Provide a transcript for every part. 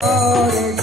Hare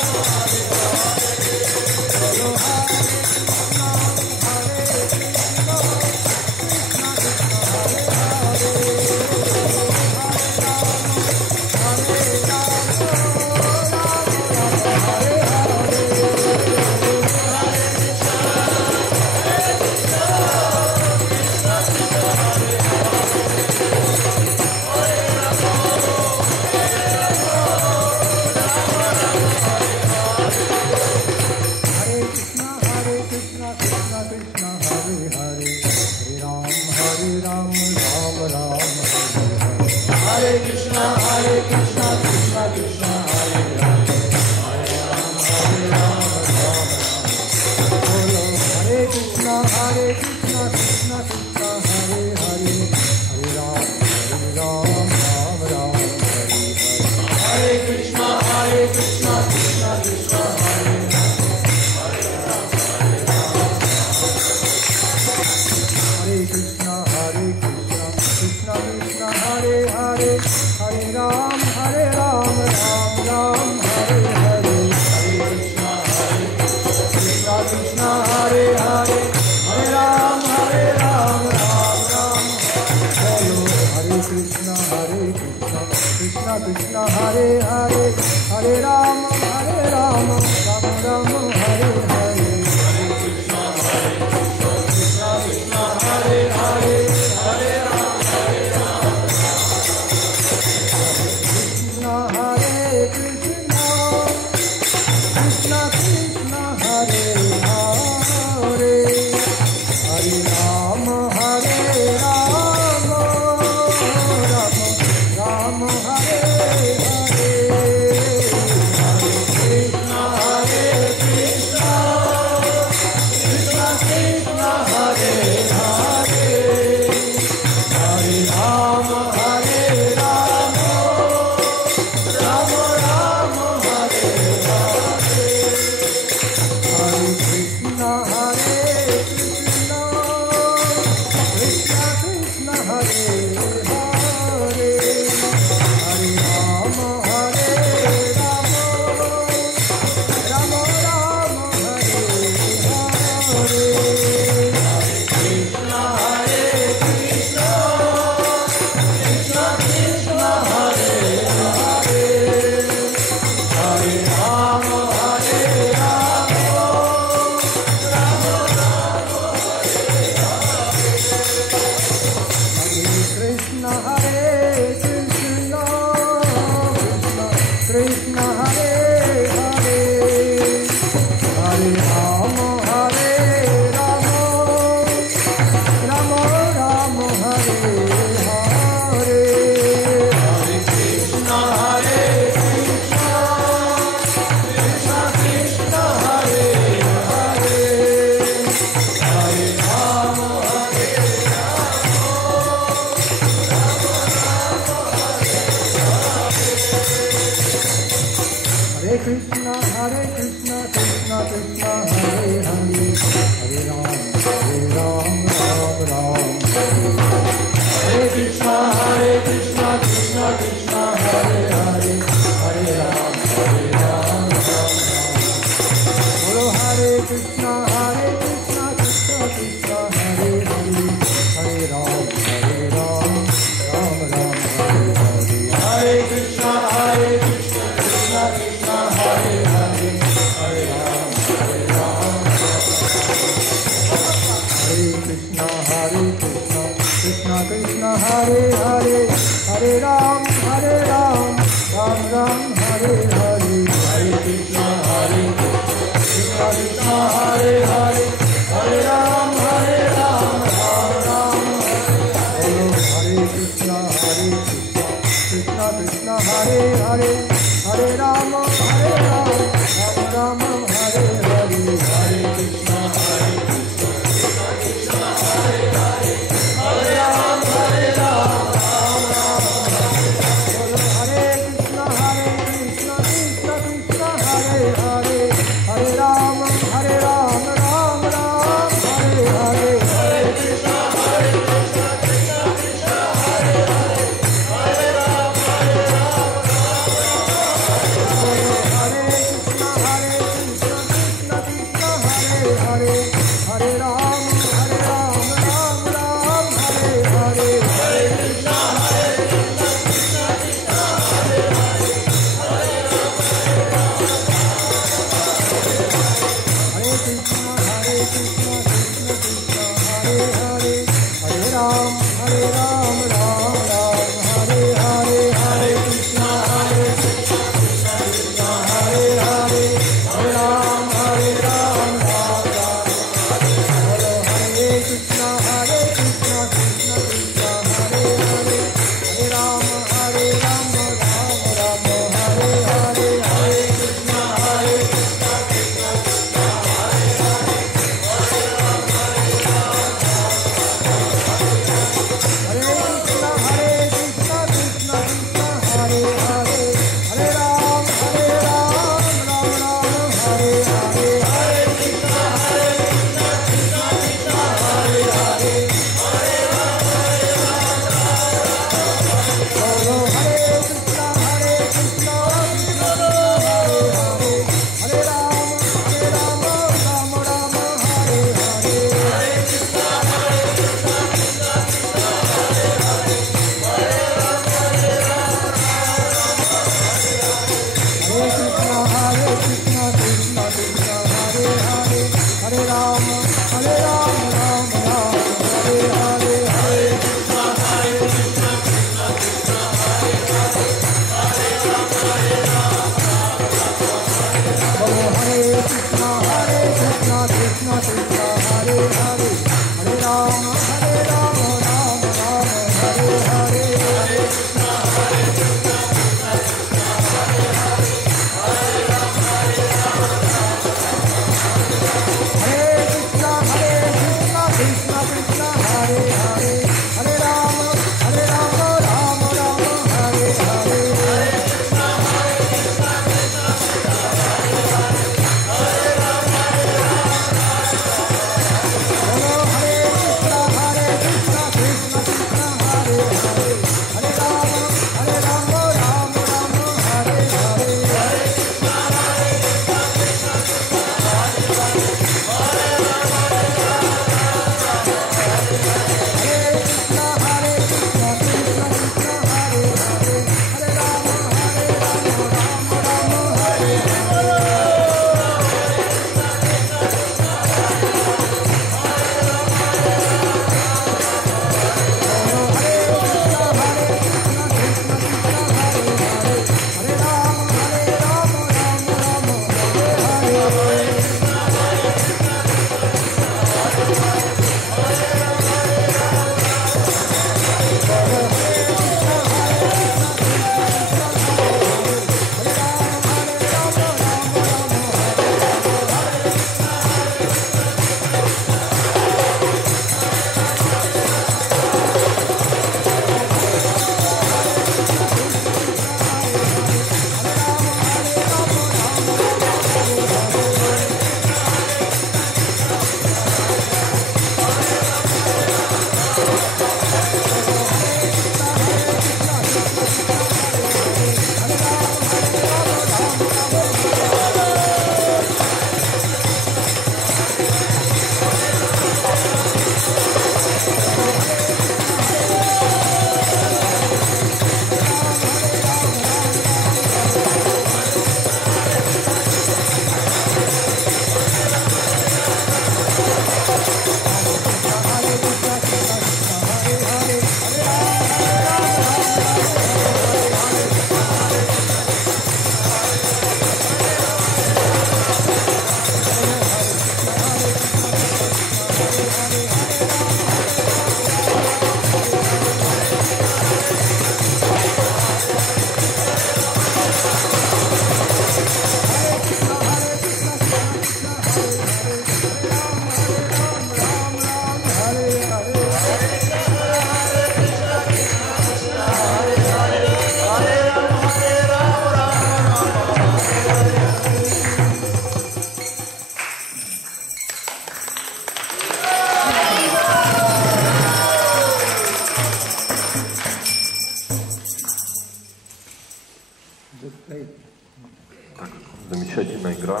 Замечательная игра.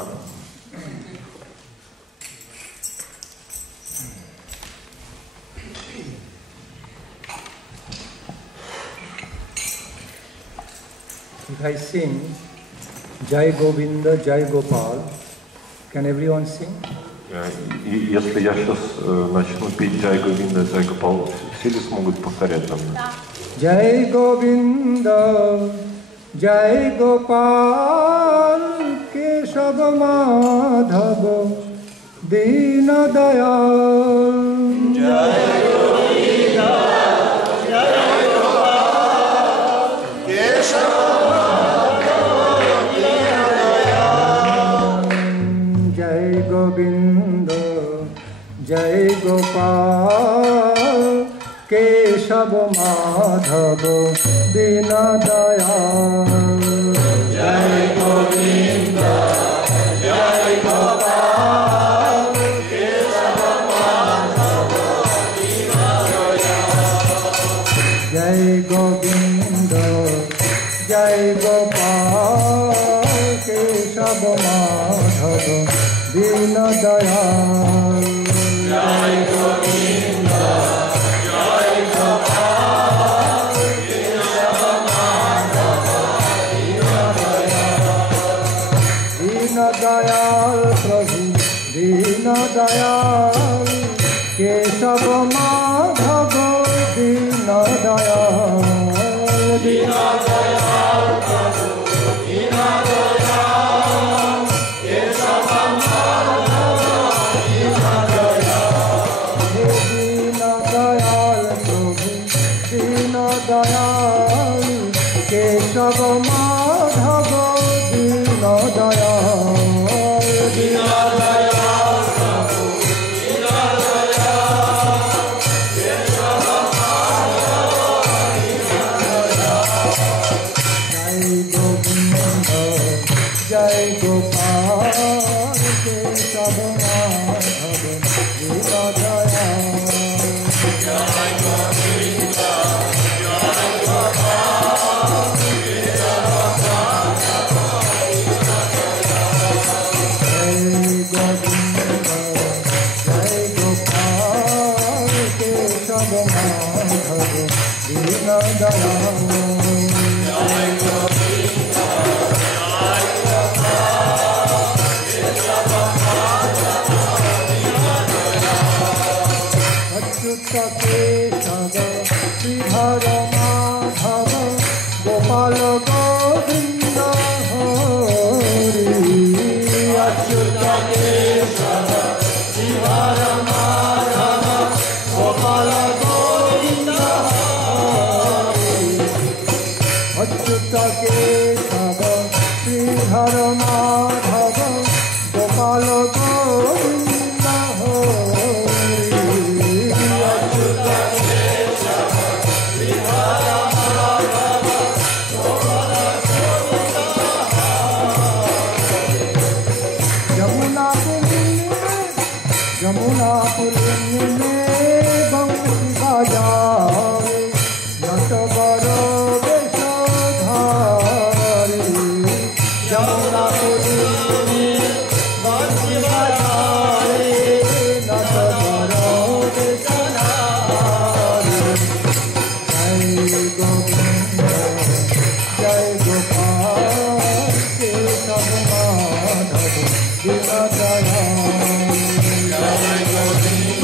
If I sing Jai Govinda, Jai Gopal, can everyone sing? Если я сейчас начну петь Jai Govinda, Jai Gopal, все ли смогут повторять за мной? Jai Govinda, Jai Gopal, Keshava Madhava, Dina Dayal. Jai Govinda, Jai Gopal, Keshava Madhava, Dina Dayal. Jai Govinda, Jai Gopal, Keshava Madhava, Dina Dayal. Jai Govinda, Jai Gopal, Keshava Madhava, Dina Dayal. Jai Govinda, Jai Gopal, Keshava Madhava, Dina Dayal. Jai Govinda, Jai Gopal, Keshava Madhava, Dina Dayal. Dina Dayal Prabhu, Dina Dayal, Keshava Madhava, Dina Dayal. Dina Dayal Prabhu, Dina Dayal, Keshava Madhava, Dina Dayal. Dina Dayal Prabhu, Dina Dayal, Keshava Madhava, Dina Dayal. Dina Dayal Prabhu, Dina Dayal, Keshav Madhav Deen Dayal जय गोविंद जय Gopal Keshav Madhav Deen Dayal Achyut Keshav Shridhar Madhav Gopal Govind Hari Achyut Keshav Shridhar Madhav Gopal Govind Hari Achyut Keshav Shridhar Madhav Gopal Govind Hari Achyut Keshav Shridhar Madhav Gopal Govind Yamuna pooling में बंसी बजाए नट बरो वेशधारी Yamuna pooling में बंसी बजाए नट बरो वेशधारी जय गोविंद जय गोपाल केशव माधव दीन दयाल जय Govind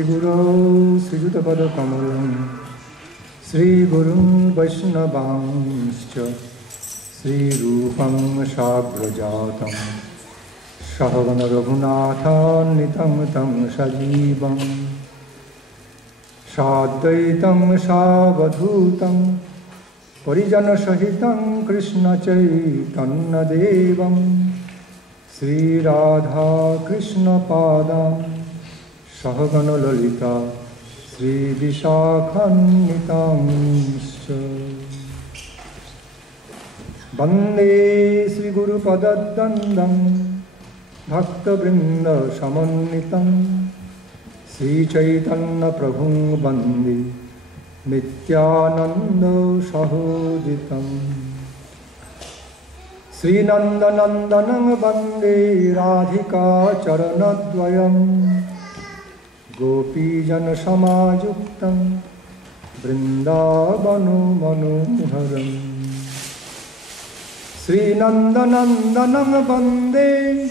Sri Guru Sri Judapada Kamalam Sri Gurun Vaishnavanscha Sri Rupam Shabrajatam Sahavana Raghunathan Nitam Tam Sajivam Sadvaitam Savadhutam Parijana Sahitam Krishna Chaitanya Devam Sri Radha Krishna Padam Sahagana Lalita Sri Vishakhannitam Bande Sri Guru Padadandam Bhakta Vrinda Samannitam Sri Chaitanya Prabhu Bande Nityananda Sahoditam Sri Nanda Nandanam Bande Radhika Charanadvayam Gopi Jana Samajuktam Vrindavanu Manoharam Sri Nanda Nandanam Bande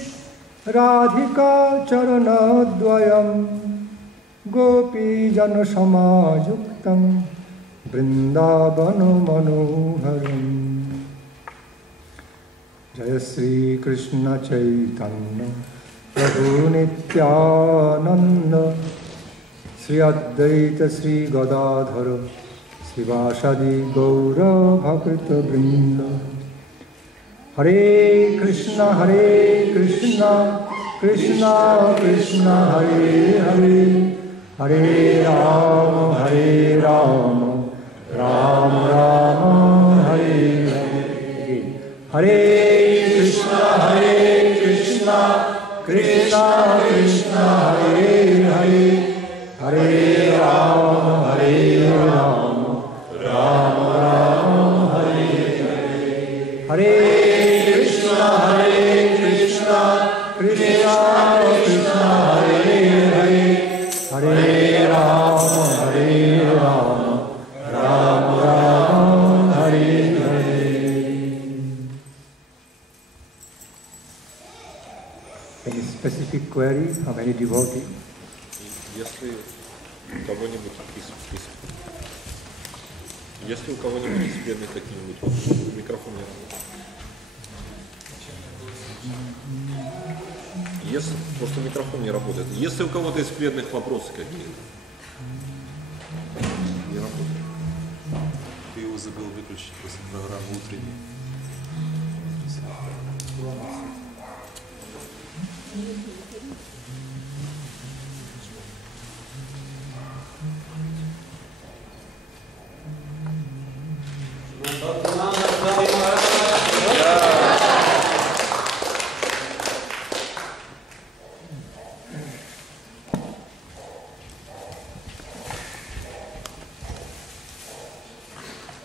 Radhika Charanadvayam Gopi Jana Samajuktam Vrindavanu Manoharam Jaya Sri Krishna Chaitanya Prabhu Nityananda Sri Advaita Sri Gadadhara Sri Vasadi Gaura Bhakta Vrinda Hare Krishna Krishna Krishna Hare Hare Hare Rama Rama Rama Hare Hare Hare Krishna Krishna Krishna Hare Hare Hare Rama Rama Rama Hare Hare Hare Krishna Krishna Krishna Hare Hare Hare Rama Rama Rama Hare Hare. Any specific query of any devotee? Если у кого-нибудь из бедных какие-нибудь вопросы, микрофон не работает. Если просто микрофон не работает. Если у кого-то из бедных вопросы какие-то, не работает. Ты его забыл выключить после программы утренней.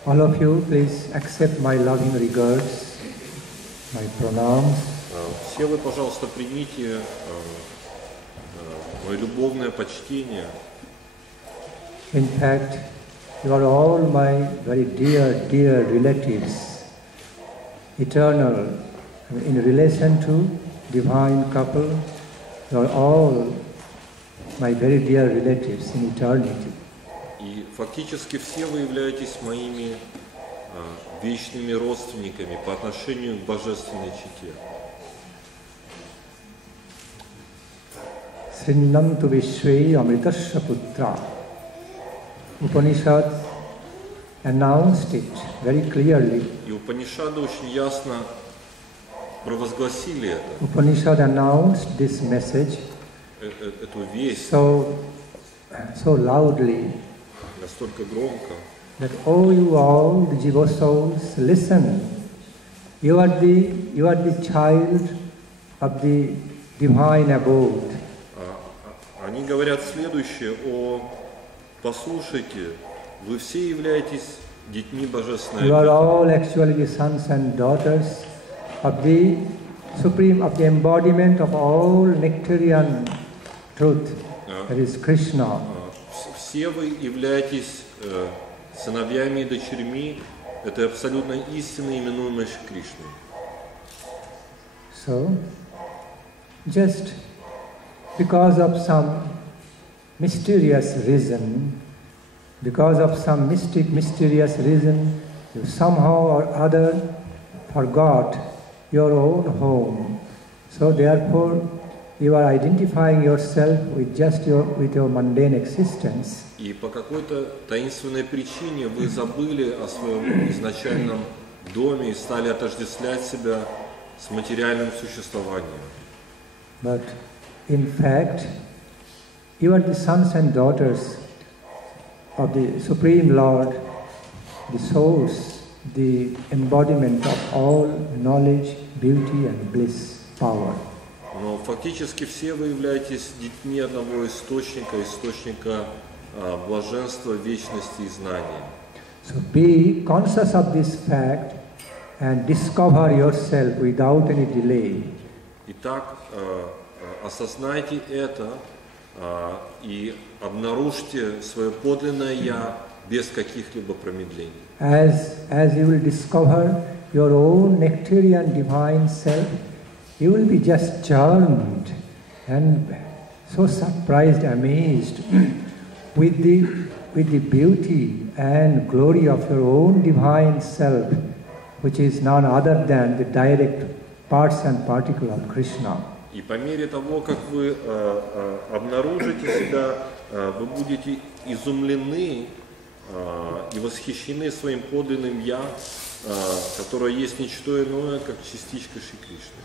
All of you, please accept my loving regards, my pranams. Все вы, пожалуйста, примите мое любовное почтение. In fact, you are all my very dear relatives, eternal, in relation to divine couple. You are all my very dear relatives in eternity. И фактически все вы являетесь моими вечными родственниками по отношению к божественной чете. Srinnantu Vishwe Amritasya Putra. Upanishad announced it very clearly. И Упанишады очень ясно провозгласили это. Upanishad announced this message Эту весть so loudly настолько громко, that oh you all the jiva souls, listen. You are the child of the divine abode. они говорят следующее: послушайте, вы все являетесь детьми божественной. You are all actually the sons and daughters of the supreme, of the embodiment of all nectarian truth, that is Krishna. Все вы являетесь сыновьями и дочерьми этой абсолютной истины, именуемой Кришной. So, just because of some mysterious reason, because of some mysterious reason, you somehow or other forgot your own home. So therefore, you are identifying yourself with with your mundane existence. И по какой-то таинственной причине вы забыли о своем изначальном доме и стали отождествлять себя с материальным существованием. But in fact, you are the sons and daughters of the Supreme Lord, the souls, the embodiment of all knowledge, beauty and bliss, power. Но фактически все вы являетесь детьми одного источника блаженства, вечности и знания. So be conscious of this fact and discover yourself without any delay. Итак, осознайте это и обнаружьте свое подлинное «Я» без каких-либо промедлений. As you will discover your own nectarian divine self, you will be just charmed and so surprised, amazed with the beauty and glory of your own divine self, which is none other than the direct parts and particle of Krishna. И по мере того, как вы обнаружите себя, вы будете изумлены и восхищены своим подлинным «Я», которое есть не что иное, как частичка Шри Кришны.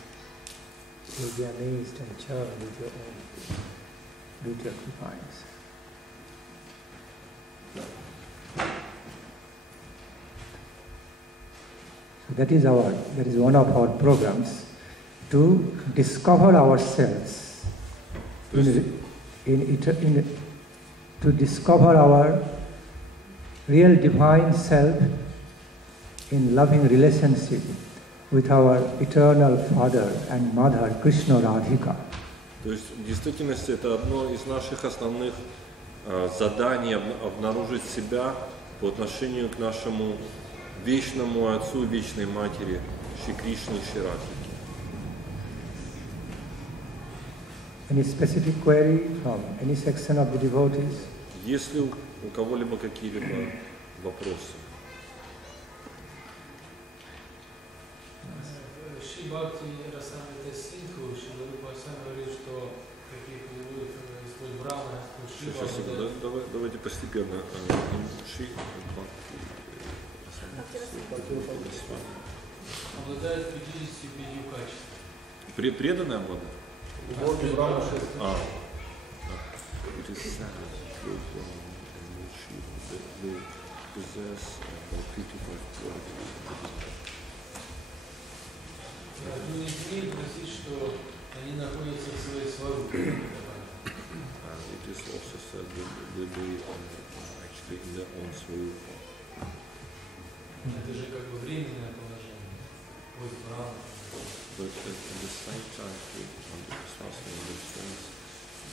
You'll be amazed and charmed with your own beauty of divine self. So that is one of our programs, to discover ourselves, to discover our real divine self in loving relationship with our eternal Father and Mother, Krishna Radhika. То есть в действительности это одно из наших основных заданий — обнаружить себя по отношению к нашему вечному Отцу, вечной Матери, Шри Кришне и Шри Радхике. Any specific query from any section of the devotees? Есть ли у кого-либо какие-либо вопросы? Шри Бхакти Расамрита Синху, Шри Рупа Госвами говорит, что какие приводят Господь Брахма, Господь Шива. Давайте постепенно. Шри Обладает 55 качествами. Преданный обладает? Господь Брахма 6. Ну, не смеет просить, что они находятся в своей свободе. It is also said that they actually in their own swarupa. Это же как бы временное положение. Господь Брахма. But at the same time, Swami understands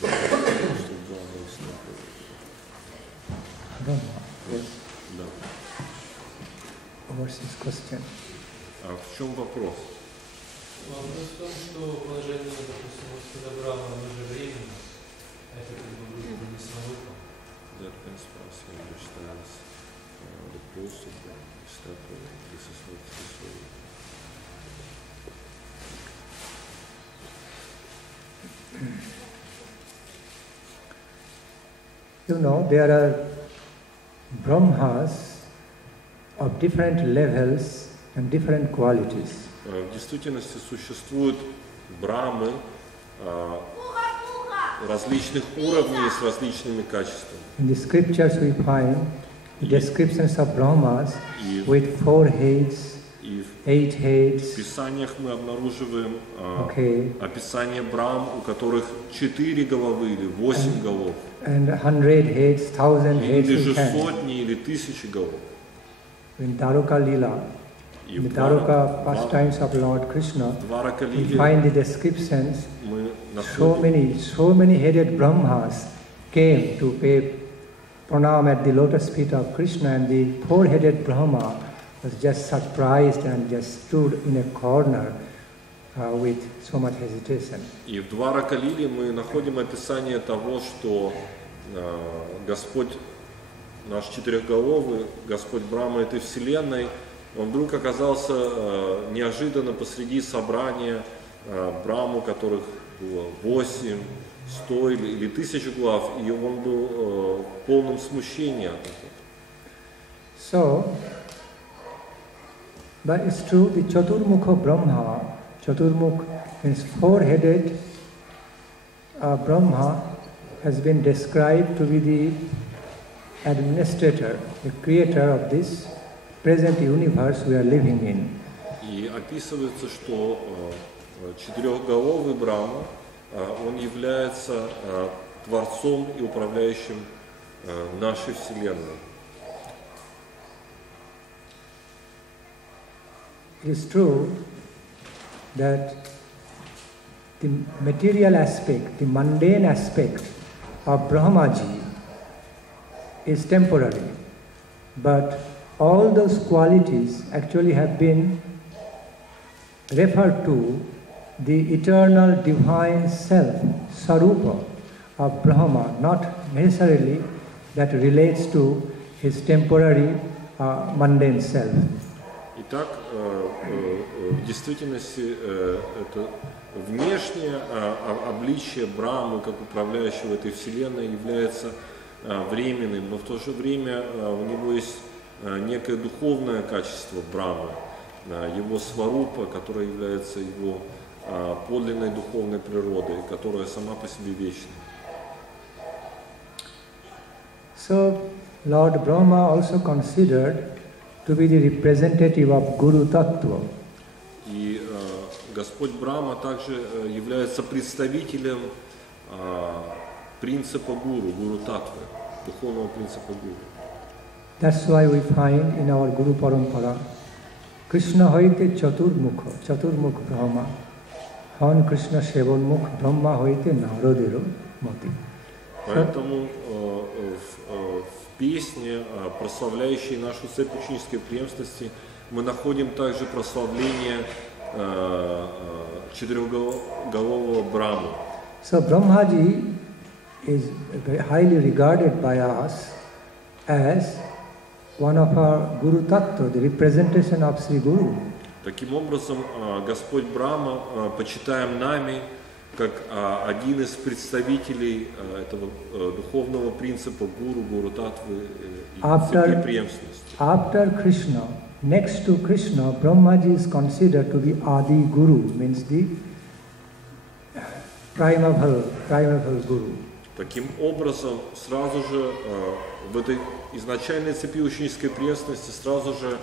that Brahma is temporary. Да. What's his question? А в чем вопрос? Вопрос в том, что положение, допустим, Господа Брахма, оно же временно. Это как бы будет не свобода. That principle understands the post of Brahma is temporary. This is not his way. You know, there are Brahmas of different levels and different qualities. В действительности существуют брамы различных уровней с различными качествами. In the scriptures we find the descriptions of Brahmas with 4 heads, 8 В heads, Писаниях мы обнаруживаем описание брам, у которых 4 головы или 8 голов. and 100 heads, 1000 heads. Или же we can. сотни или тысячи голов. In Dwaruka Lila, И in the в Dwaruka pastimes of Lord Krishna, we Дваракалиле find the descriptions. мы So находим many headed Brahmas came to pay pranam at the lotus feet of Krishna, and the 4-headed Brahma was just surprised and just stood in a corner with so much hesitation. И в Дваракалиле мы находим описание того, что Господь наш четырехголовый, Господь Брахма этой вселенной, он вдруг оказался неожиданно посреди собрания Брахму, которых было 8, 100 или 1000 глав, и он был в полном смущении от этого. So, but it's true, the Chaturmukha Brahma, Chaturmukh means four-headed Brahma has been described to be the administrator, the creator of this present universe we are living in. И описывается, что четырехголовый Брахма, он является творцом и управляющим нашей вселенной. It is true that the material aspect, the mundane aspect of Brahmaji is temporary, but all those qualities actually have been referred to the eternal divine self, Sarupa of Brahma, not necessarily that relates to his temporary mundane self. Итак, в действительности это внешнее обличие Брахмы, как управляющего этой вселенной, является временным, но в то же время у него есть некое духовное качество Брахмы, его сварупа, которое является его подлинной духовной природой, которая сама по себе вечна. So, Lord Brahma also considered to be the representative of Guru Tattva. И Господь Брахма также является представителем принципа гуру, гуру татвы, духовного принципа гуру. That's why we find in our Guru Parampara, Krishna hoite Chaturmukha Brahma, Han Krishna Sevonmukh Brahma hoite Narodero Mati. Поэтому в песне, прославляющей нашу цепь ученической преемственности, мы находим также прославление четырехголового Брахмы. So Brahmaji is very highly regarded by us as one of our Guru Tattva, the representation of Sri Guru. Таким образом, Господь Брахма почитаем нами как один из представителей этого духовного принципа гуру, гуру татвы и цепи преемственности. After Krishna, next to Krishna, Brahmaji is considered to be Adi Guru, means the primeval Guru. Таким образом, сразу же в этой изначальной цепи ученической преемственности сразу же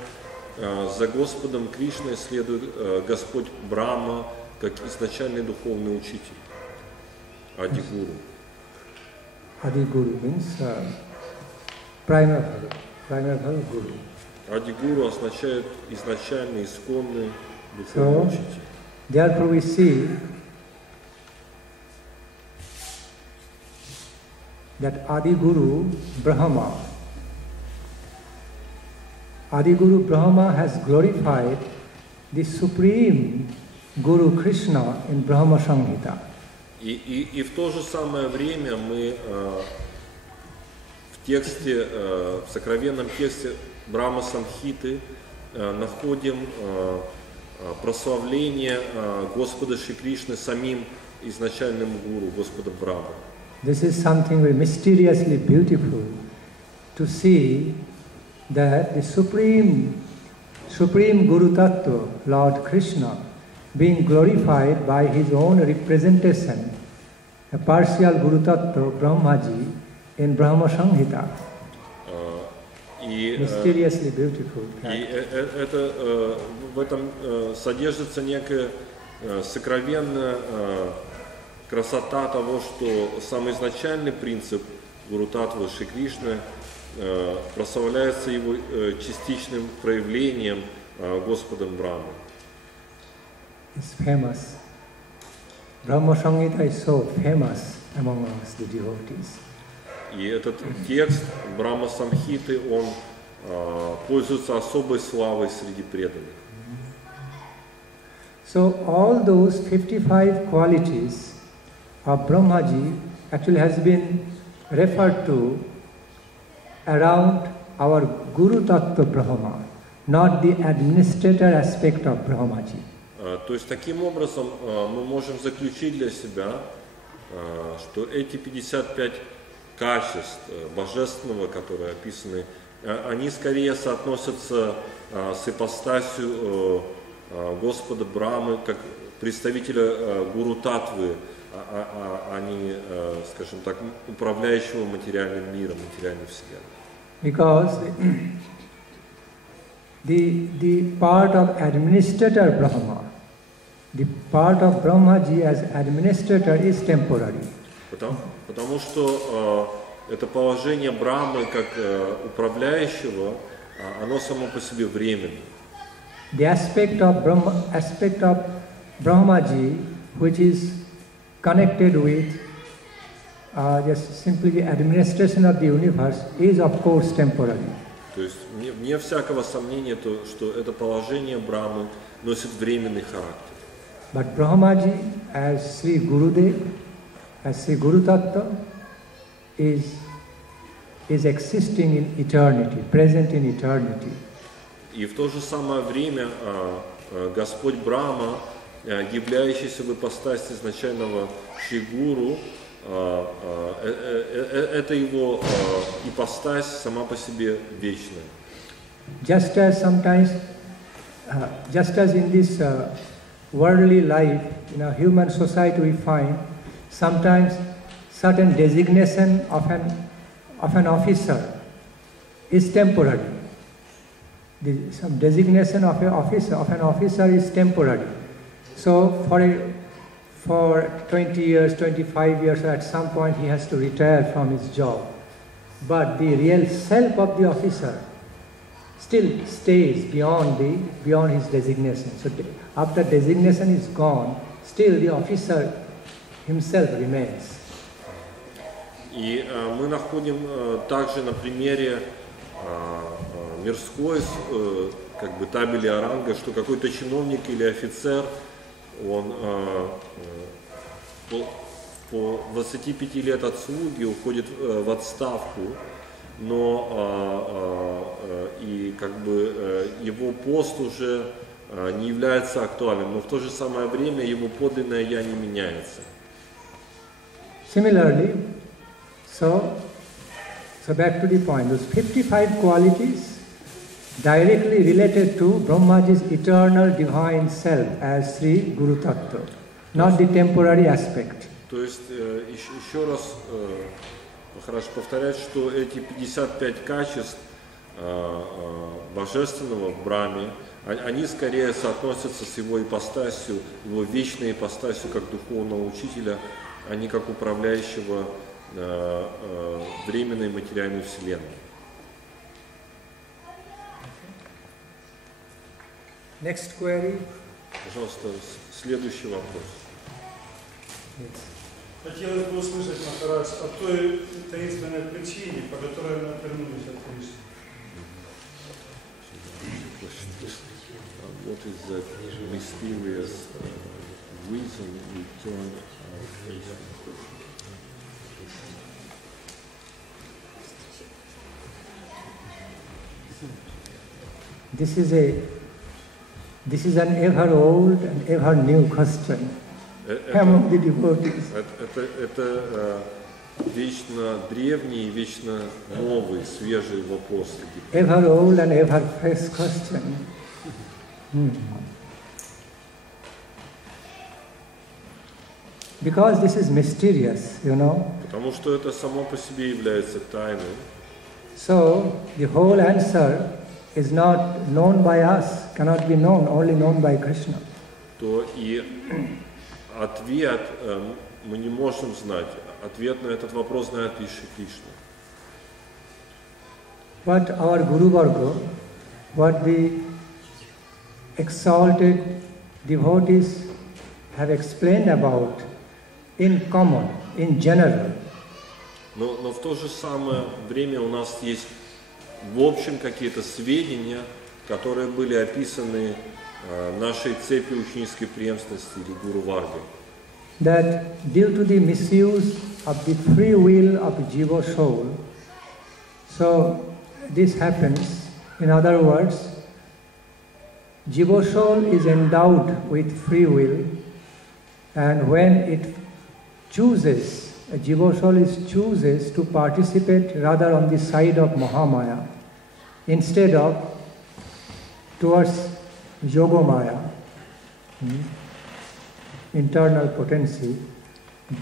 за Господом Кришной следует Господь Брахма как изначальный духовный учитель, Ади Гуру. Adi Guru means primeval Guru. Ади Гуру означает изначальный, исконный духовный учитель. Therefore we see that Adi Guru Brahma has glorified the supreme Guru Krishna in Brahma Samhita. И в то же самое время мы в тексте, в сокровенном тексте Брахма Самхиты находим прославление Господа Шри Кришны самим изначальным гуру, Господа Брахмы. This is something very mysteriously beautiful to see that the supreme Guru Tattva, Lord Krishna, being glorified by his own representation, a partial Guru Tattva, Brahmaji, in Brahma Samhita. Mysteriously beautiful. И это, в этом содержится некая сокровенная красота того, что самый изначальный принцип Гуру Татвы Шри Кришны прославляется его частичным проявлением Господом Брахмой. It's famous. Brahma Samhita is so famous among us, the devotees. И этот текст Брахма Самхиты, он пользуется особой славой среди преданных. So all those 55 qualities of Brahmaji actually has been referred to around our Guru Tattva Brahma, not the administrator aspect of Brahmaji. То есть таким образом мы можем заключить для себя, что эти 55 качеств божественного, которые описаны, они скорее соотносятся с ипостасью Господа Брамы, как представителя Гуру Татвы, а не, скажем так, управляющего материальным миром, материальной вселенной. Because the part of administrator Brahma, the part of Brahmaji as administrator is temporary. Потому что это положение Брамы как управляющего, оно само по себе временно. The aspect of Brahmaji, which is connected with just simply the administration of the universe, is of course temporary. То есть вне всякого сомнения, что это положение Брамы носит временный характер. But Brahmaji as Sri Gurudev, as Sri Guru Tattva, is existing in eternity, present in eternity. И в то же самое время Господь Брахма, являющийся в ипостаси изначального Шри-Гуру, это его ипостась сама по себе вечная. Just as sometimes, just as in this worldly life, in a human society we find sometimes certain designation of an officer is temporary. Some designation of an officer is temporary. So for 20 years, 25 years, at some point he has to retire from his job. But the real self of the officer still stays beyond his designation. So after designation is gone, still the officer himself remains. И мы находим также на примере мирской как бы табели о ранга, что какой-то чиновник или офицер, он по 25 лет отслуги уходит в отставку, но и как бы его пост уже не является актуальным, но в то же самое время его подлинное я не меняется. Similarly, so back to the point, those 55 qualities directly related to Brahmaji's eternal divine self as Sri Guru Tattva, not the temporary aspect. То есть еще раз Махарадж повторяет, что эти 55 качеств божественного в Брахме, они скорее соотносятся с его ипостасью, его вечной ипостасью как духовного учителя, а не как управляющего временной материальной вселенной. Next query. Пожалуйста, следующий вопрос. Хотелось бы услышать, Махарадж, о той таинственной причине, по которой мы отвернулись от Кришны. What is that mysterious reason we turn our face? This is an ever old and ever new question among the devotees. Это вечно древний и вечно новый, свежий вопрос. Ever old and ever fresh question. Because this is mysterious, you know. Потому что это само по себе является тайной. So the whole answer is not known by us, cannot be known, only known by Krishna. То и ответ мы не можем знать. Ответ на этот вопрос знает лишь Кришна. What our Guru Varga, what the exalted devotees have explained about in common, in general. Но в то же самое время у нас есть в общем какие-то сведения, которые были описаны нашей цепью ученической преемственности или Гуру Варгой. that due to the misuse of the free will of the Jiva soul, so this happens. In other words, Jiva soul is endowed with free will, and when it chooses, a Jiva soul chooses to participate rather on the side of Mahamaya instead of towards Yogamaya, internal potency,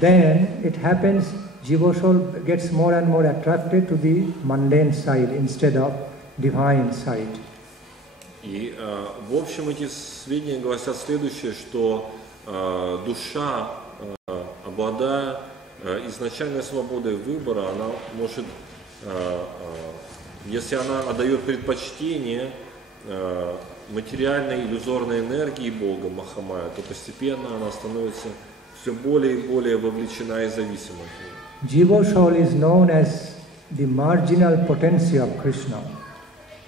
then it happens Jiva soul gets more and more attracted to the mundane side instead of divine side. И в общем эти сведения гласят следующее, что душа, обладая изначальной свободой выбора, она может, если она отдает предпочтение материальной иллюзорной энергии Бога, Махамая, то постепенно она становится все более и более вовлечена и зависима от нее. Jiva soul is known as the marginal potency of Krishna.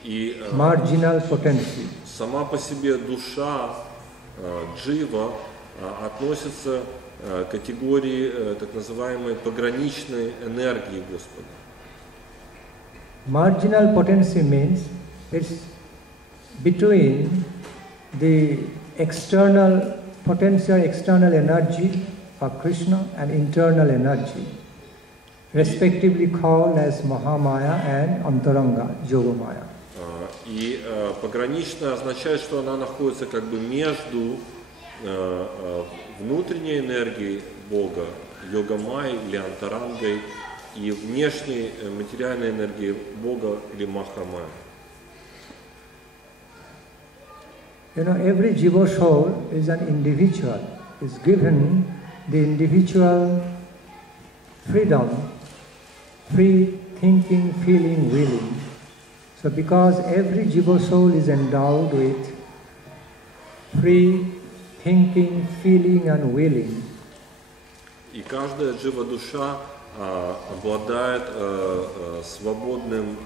И marginal potency. сама по себе душа джива относится к категории так называемой пограничной энергии Господа. Marginal potency means it's between the external potential, external energy of Krishna and internal energy, respectively called as Mahamaya and Antaranga, Yogamaya. И пограничная означает, что она находится как бы между внутренней энергией Бога, Йогамай или Антарангой, и внешней материальной энергией Бога или Махамая. You know, every Jiva soul is an individual, is given the individual freedom, free thinking, feeling, willing. So because every Jiva soul is endowed with free thinking, feeling and willing. И каждая джива душа обладает свободным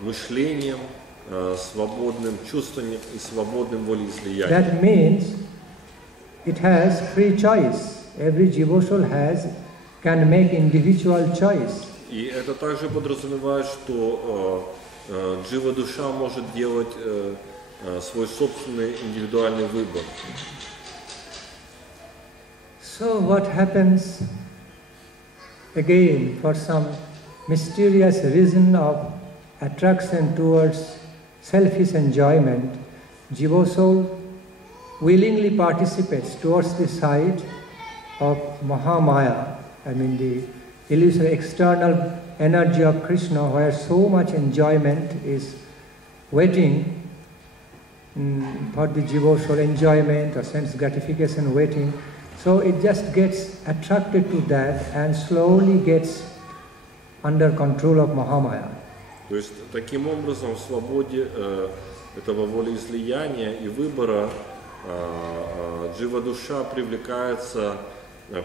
мышлением, свободным чувствованием и свободным волеизлиянием. That means it has free choice. Every Jiva soul can make individual choice. И это также подразумевает, что джива душа может делать свой собственный индивидуальный выбор. So what happens again for some mysterious reason of attraction towards selfish enjoyment, Jiva soul willingly participates towards the side of Mahamaya, I mean the illusory external energy of Krishna, where so much enjoyment is waiting for the Jiva soul, enjoyment or sense gratification waiting. So it just gets attracted to that and slowly gets under control of Mahamaya. То есть таким образом в свободе этого волеизлияния и выбора джива душа привлекается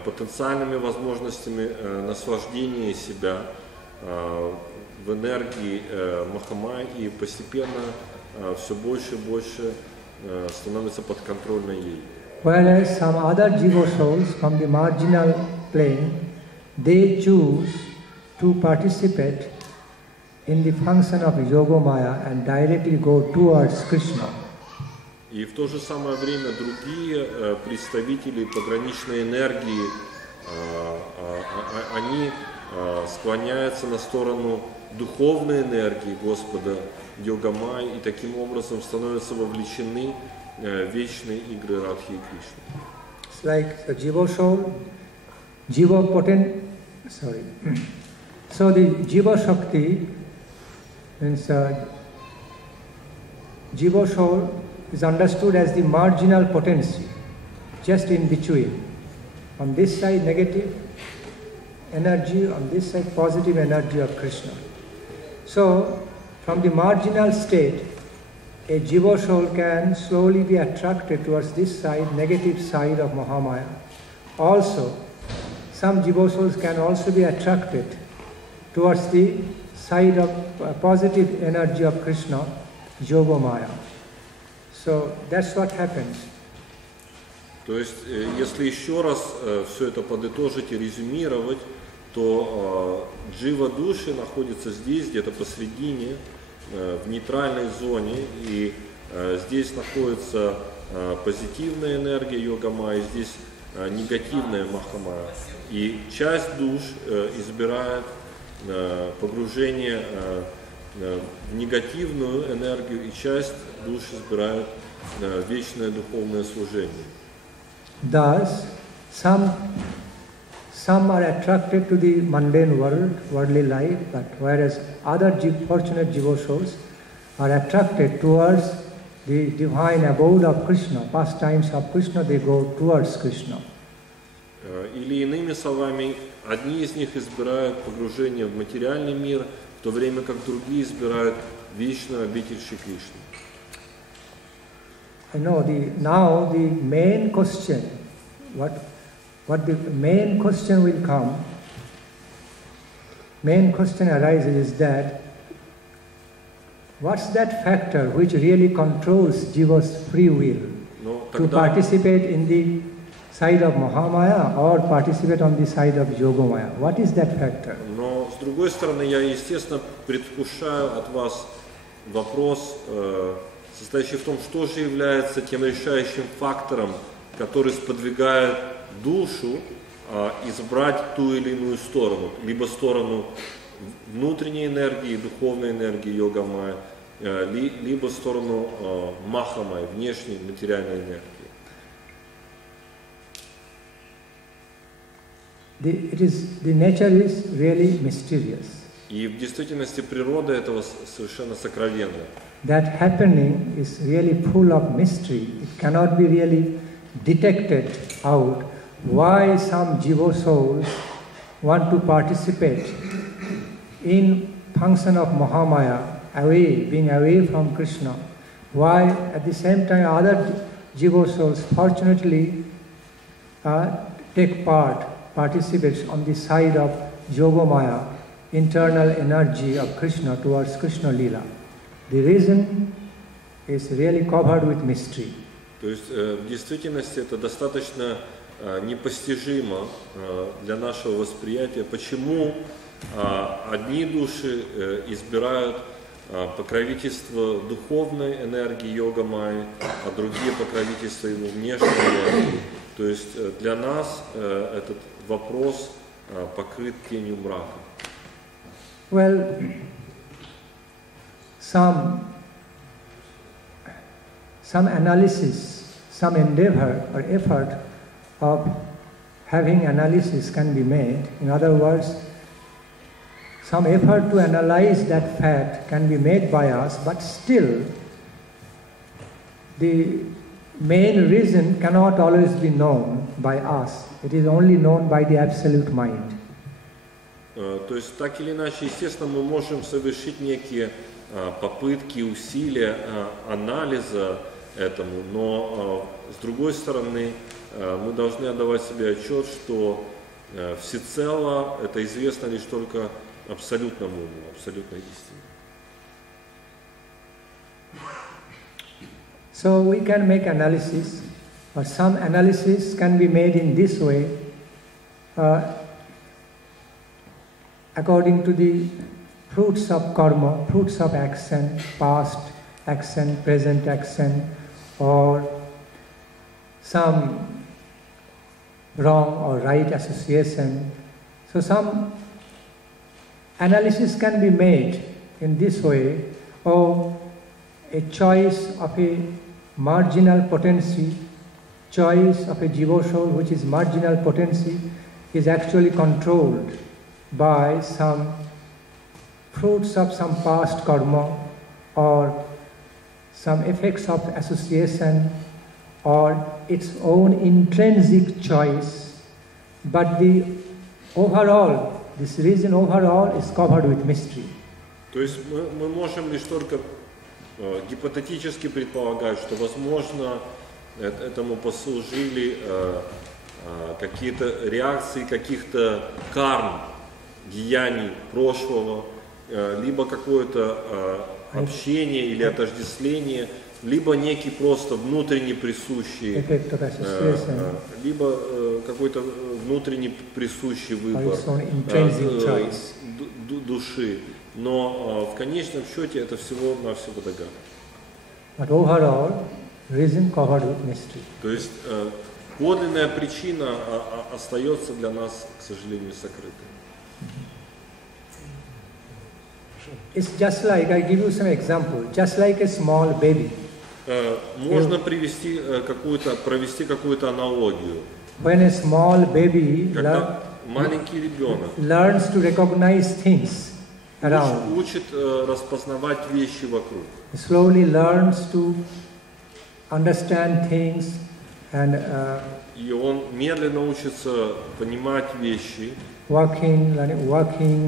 потенциальными возможностями наслаждения себя в энергии Махамая и постепенно все больше и больше становится подконтрольной ей. Whereas some other Jiva souls from the marginal plane, they choose to participate in the function of Yogamaya and directly go towards Krishna. И в то же самое время другие представители пограничной энергии, они склоняются на сторону духовной энергии Господа Йогамай и таким образом становятся вовлечены в вечные игры Радхи и Кришны. It's like the Jiva soul, Jiva potent, sorry. So the Jiva Shakti means Jiva soul is understood as the marginal potency, just in between. On this side negative energy, on this side positive energy of Krishna. So from the marginal state, a Jiva soul can slowly be attracted towards this side, negative side of Mahamaya. Also, some Jiva souls can also be attracted towards the side of positive energy of Krishna, Yogamaya. So that's what happens. То есть, если еще раз все это подытожить и резюмировать, то джива души находится здесь, где-то посредине, в нейтральной зоне, и здесь находится позитивная энергия йога-майя, здесь негативная маха-майя. И часть душ избирает погружение в негативную энергию, и часть душ избирает вечное духовное служение. Thus, some are attracted to the mundane world, worldly life, but whereas other fortunate jiva souls are attracted towards the divine abode of Krishna, pastimes of Krishna, they go towards Krishna. Или иными словами, одни из них избирают погружение в материальный мир, в то время как другие избирают вечную обитель Шри Кришны. I know now the main question, what the main question will come, main question arises is that what's that factor which really controls jiva's free will to participate in the side of Mahamaya or participate on the side of Yogamaya? What is that factor? Но с другой стороны, я, естественно, предвкушаю от вас вопрос, состоящий в том, что же является тем решающим фактором, который сподвигает душу избрать ту или иную сторону, либо сторону внутренней энергии, духовной энергии йога-майя, либо сторону маха-майя, внешней материальной энергии. The nature is really mysterious. И в действительности природа этого совершенно сокровенна. That happening is really full of mystery. It cannot be really detected out why some jiva souls want to participate in function of Mahamaya, being away from Krishna. Why at the same time other jiva souls fortunately take part, participates on the side of Yogamaya, internal energy of Krishna towards Krishna Lila. The reason is really covered with mystery. То есть в действительности это достаточно непостижимо для нашего восприятия, почему одни души избирают покровительство духовной энергии йога-майи, а другие покровительство его внешней энергии. То есть для нас этот вопрос покрыт тенью мрака. Well, some analysis, some endeavor or effort of having analysis can be made. In other words, some effort to analyze that fact can be made by us, but still the main reason cannot always be known by us. It is only known by the absolute mind. То есть так или иначе, естественно, мы можем совершить некие попытки, усилия анализа этому, но с другой стороны мы должны отдавать себе отчет, что всецело это известно лишь только абсолютному уму, абсолютной истине. So we can make analysis, or some analysis can be made in this way, according to the fruits of karma, fruits of action, past action, present action, or some wrong or right association. So some analysis can be made in this way, or a choice of a marginal potency, choice of a jiva soul which is marginal potency is actually controlled by some fruits of some past karma or some effects of association or its own intrinsic choice, but the overall, this reason overall is covered with mystery. То есть мы можем лишь только гипотетически предполагать, что, возможно, этому послужили какие-то реакции каких-то карм, деяний прошлого, либо какое-то общение или отождествление либо некий просто внутренне присущий, effect of association, либо какой-то внутренне присущий or выбор its own intrinsic choice. души. Но в конечном счете это всего-навсего догадка. But overall, reason covered with mystery. То есть подлинная причина остается для нас, к сожалению, сокрытой. It's just like, I give you some example, just like a small baby. Можно провести какую-то аналогию. When a small baby Когда маленький ребенок learns to recognize things around, учит распознавать вещи вокруг. slowly learns to understand things and И он медленно учится понимать вещи. walking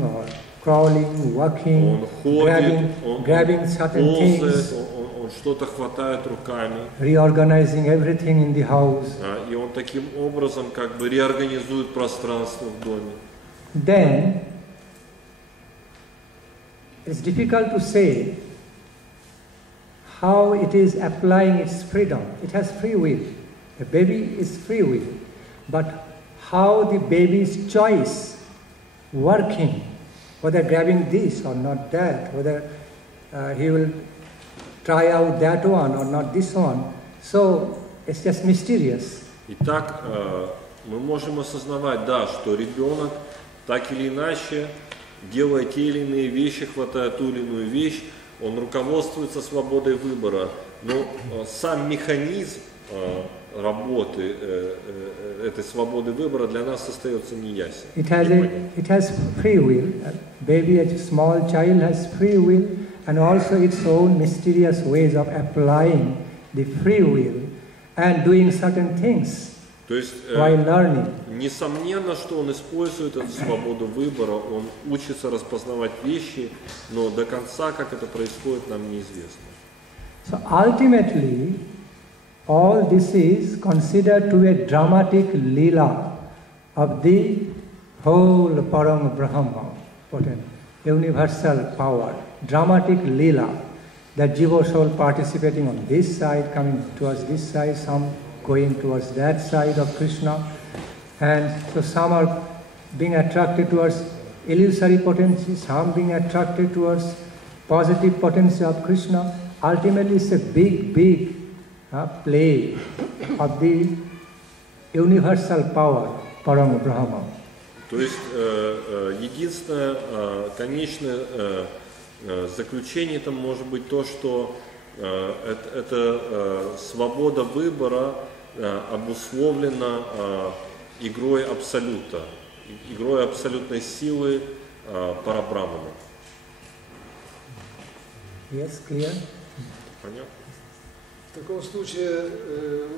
or crawling, walking, Он ходит, grabbing certain things, ползает, он что-то хватает руками. reorganizing everything in the house. И он таким образом как бы реорганизует пространство в доме. Then it's difficult to say how it is applying its freedom. It has free will. The baby is free will. But how the baby's choice working, whether grabbing this or not that, whether he will try out that one or not this one. So it's just mysterious. Итак, мы можем осознавать, да, что ребенок так или иначе, делая те или иные вещи, хватая ту или иную вещь, он руководствуется свободой выбора. Но сам механизм работы этой свободы выбора для нас остается неясен. It has free will. A baby, a small child has free will and also its own mysterious ways of applying the free will and doing certain things То есть, while learning. несомненно, что он использует эту свободу выбора, он учится распознавать вещи, но до конца, как это происходит, нам неизвестно. So ultimately, all this is considered to be a dramatic lila of the whole Param Brahma, potent, universal power, dramatic lila, that jiva soul participating on this side, coming towards this side, some going towards that side of Krishna, and so some are being attracted towards illusory potency, some being attracted towards positive potency of Krishna. Ultimately, it's a big play of the universal power, Param Brahma. То есть единственное конечное заключение это может быть то, что эта свобода выбора обусловлена игрой абсолюта, игрой абсолютной силы Парабрамана. Yes, clear? Понятно? В таком случае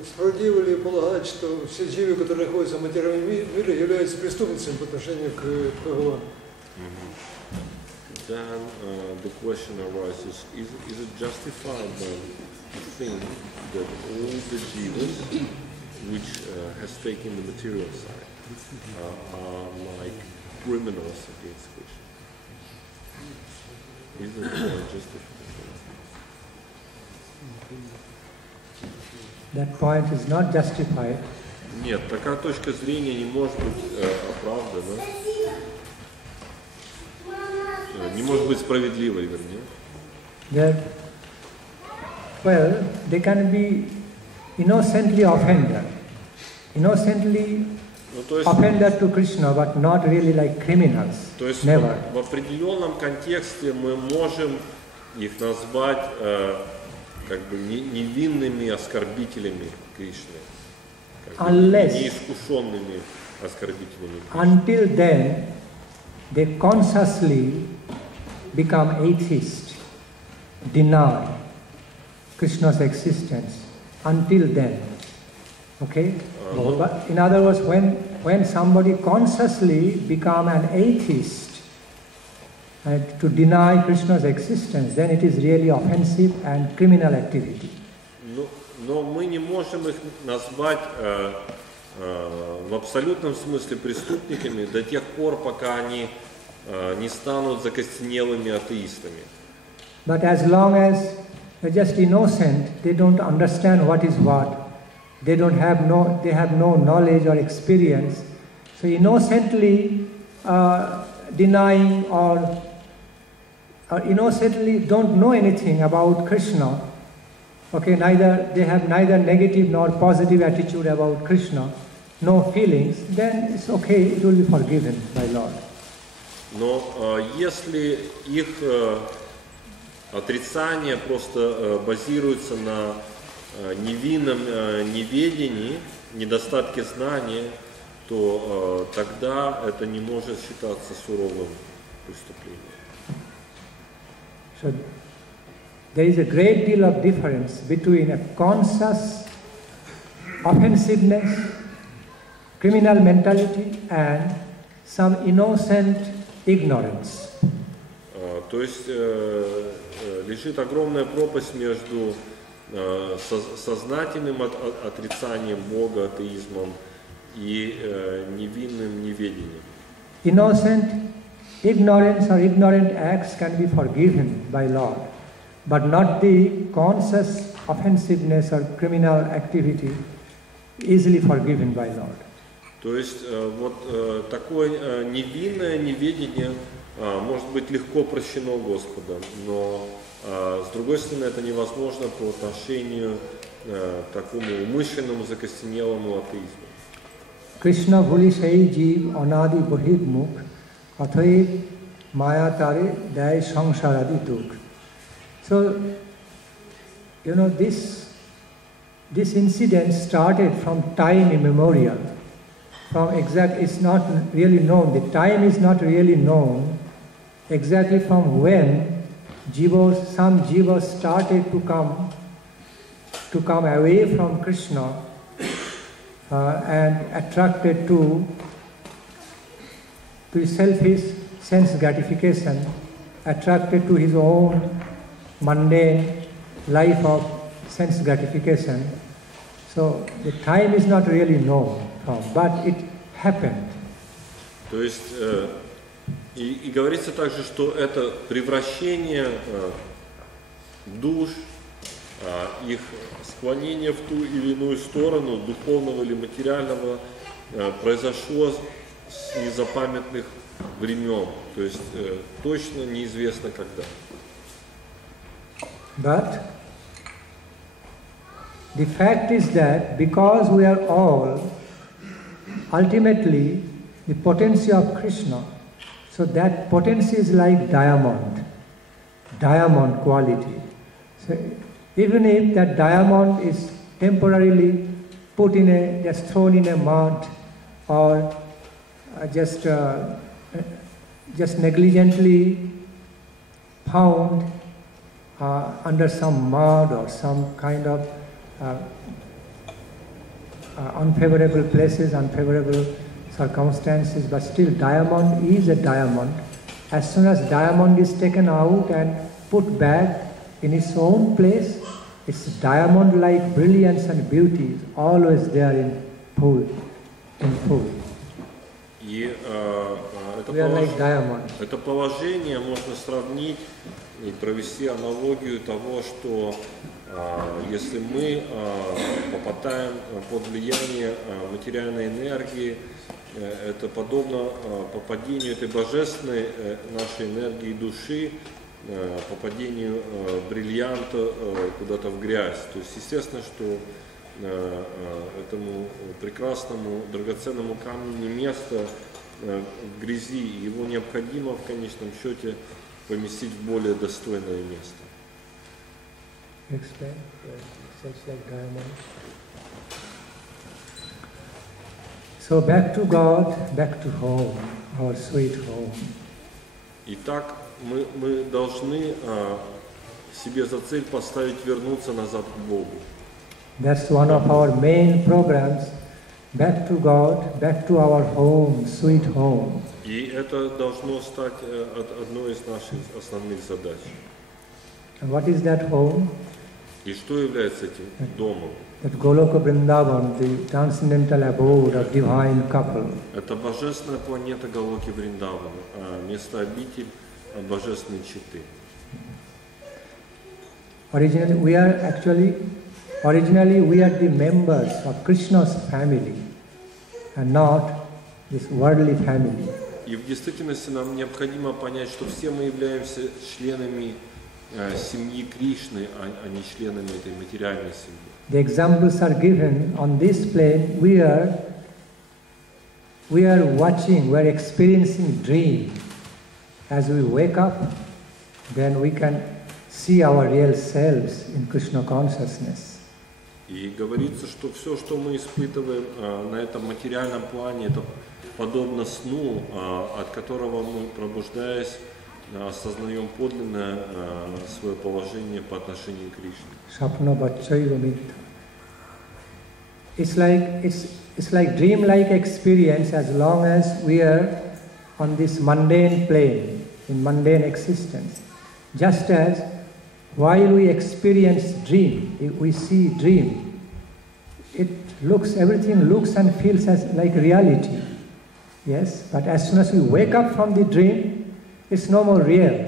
справедливо ли полагать, что все живы, которые находятся в материальном мире, являются преступницами по отношению к Бхагавану? Then the question arises, is it justified then to think that all the jivas which has taken the material side are like criminals against Krishna? Is it justified? That point is not justified. Нет, такая точка зрения не может быть оправдана, не может быть справедливой, вернее. Well, they can be innocently offended. Innocently offended to Krishna, but not really like criminals. То есть Never. в определенном контексте мы можем их назвать как бы невинными оскорбителями Кришны, неискушенными оскорбителями Кришны. Until then, they consciously become atheists, deny Krishna's existence. Until then, okay. But in other words, when somebody consciously become an atheist to deny Krishna's existence, then it is really offensive and criminal activity. Но мы не можем их назвать в абсолютном смысле преступниками до тех пор, пока они не станут закостенелыми атеистами. But as long as they're just innocent, they don't understand what is what. They have no knowledge or experience. So innocently denying or innocently don't know anything about Krishna. Okay, they have neither negative nor positive attitude about Krishna, no feelings, then it's okay, it will be forgiven by Lord. Но если их отрицание просто базируется на невинном неведении, недостатке знания, то тогда это не может считаться суровым преступлением. So there is a great deal of difference between a conscious offensiveness, criminal mentality and some innocent ignorance. То есть лежит огромная пропасть между сознательным отрицанием Бога, атеизмом и невинным неведением. Innocent ignorance or ignorant acts can be forgiven by Lord, but not the conscious offensiveness or criminal activity easily forgiven by Lord. То есть вот такое невинное неведение может быть легко прощено Господом, но с другой стороны это невозможно по отношению к такому умышленному закостенелому атеизму. Krishna bhuli sei jeev anadi bahid mukh athoe maya tare dai sangsaradi dukh. So, you know, this incident started from time immemorial. It's not really known. The time is not really known exactly from when some jivas started to come away from Krishna and attracted to selfish sense gratification, attracted to his own mundane life of sense gratification. So the time is not really known from, but it happened. То есть и говорится также, что это превращение душ, их склонение в ту или иную сторону, духовного или материального, произошло с незапамятных времен, то есть точно неизвестно когда. But the fact is that because we are all ultimately the potency of Krishna, so that potency is like diamond quality. So even if that diamond is temporarily just thrown in a mud or just negligently found under some mud or some kind of unfavorable places, unfavorable circumstances, but still diamond is a diamond. As soon as diamond is taken out and put back in its own place, its diamond-like brilliance and beauty is always there in full. И это положение можно сравнить и провести аналогию того, что если мы попадаем под влияние материальной энергии, это подобно попадению этой божественной нашей энергии души, попадению бриллианта куда-то в грязь. То есть естественно, что этому прекрасному драгоценному камню не место в грязи, его необходимо в конечном счете поместить в более достойное место. So back to God, back to home, our sweet home. Итак, мы должны себе за цель поставить вернуться назад к Богу. That's one of our main programs. Back to God, back to our home, sweet home. И это должно стать одной из наших основных задач. And what is that home? И что является этим домом? That Goloka Vrindavan, the transcendental abode of divine couple. Это божественная планета Галоки Вриндавана, место обитель божественной четы. Originally we are the members of Krishna's family and not this worldly family. И в действительности нам необходимо понять, что все мы являемся членами семьи Кришны, а не членами этой материальной семьи. The examples are given on this plane. We are watching, we are experiencing dream. As we wake up, then we can see our real selves in Krishna consciousness. И говорится, что все, что мы испытываем на этом материальном плане, это подобно сну, от которого мы, пробуждаясь, осознаем подлинное свое положение по отношению к Кришне. Sapna bachchaiva mita. It's like dream-like experience as long as we are on this mundane plane, in mundane existence. Just as while we experience dream, we see dream, everything looks and feels as like reality. Yes, but as soon as we wake up from the dream, it's no more real.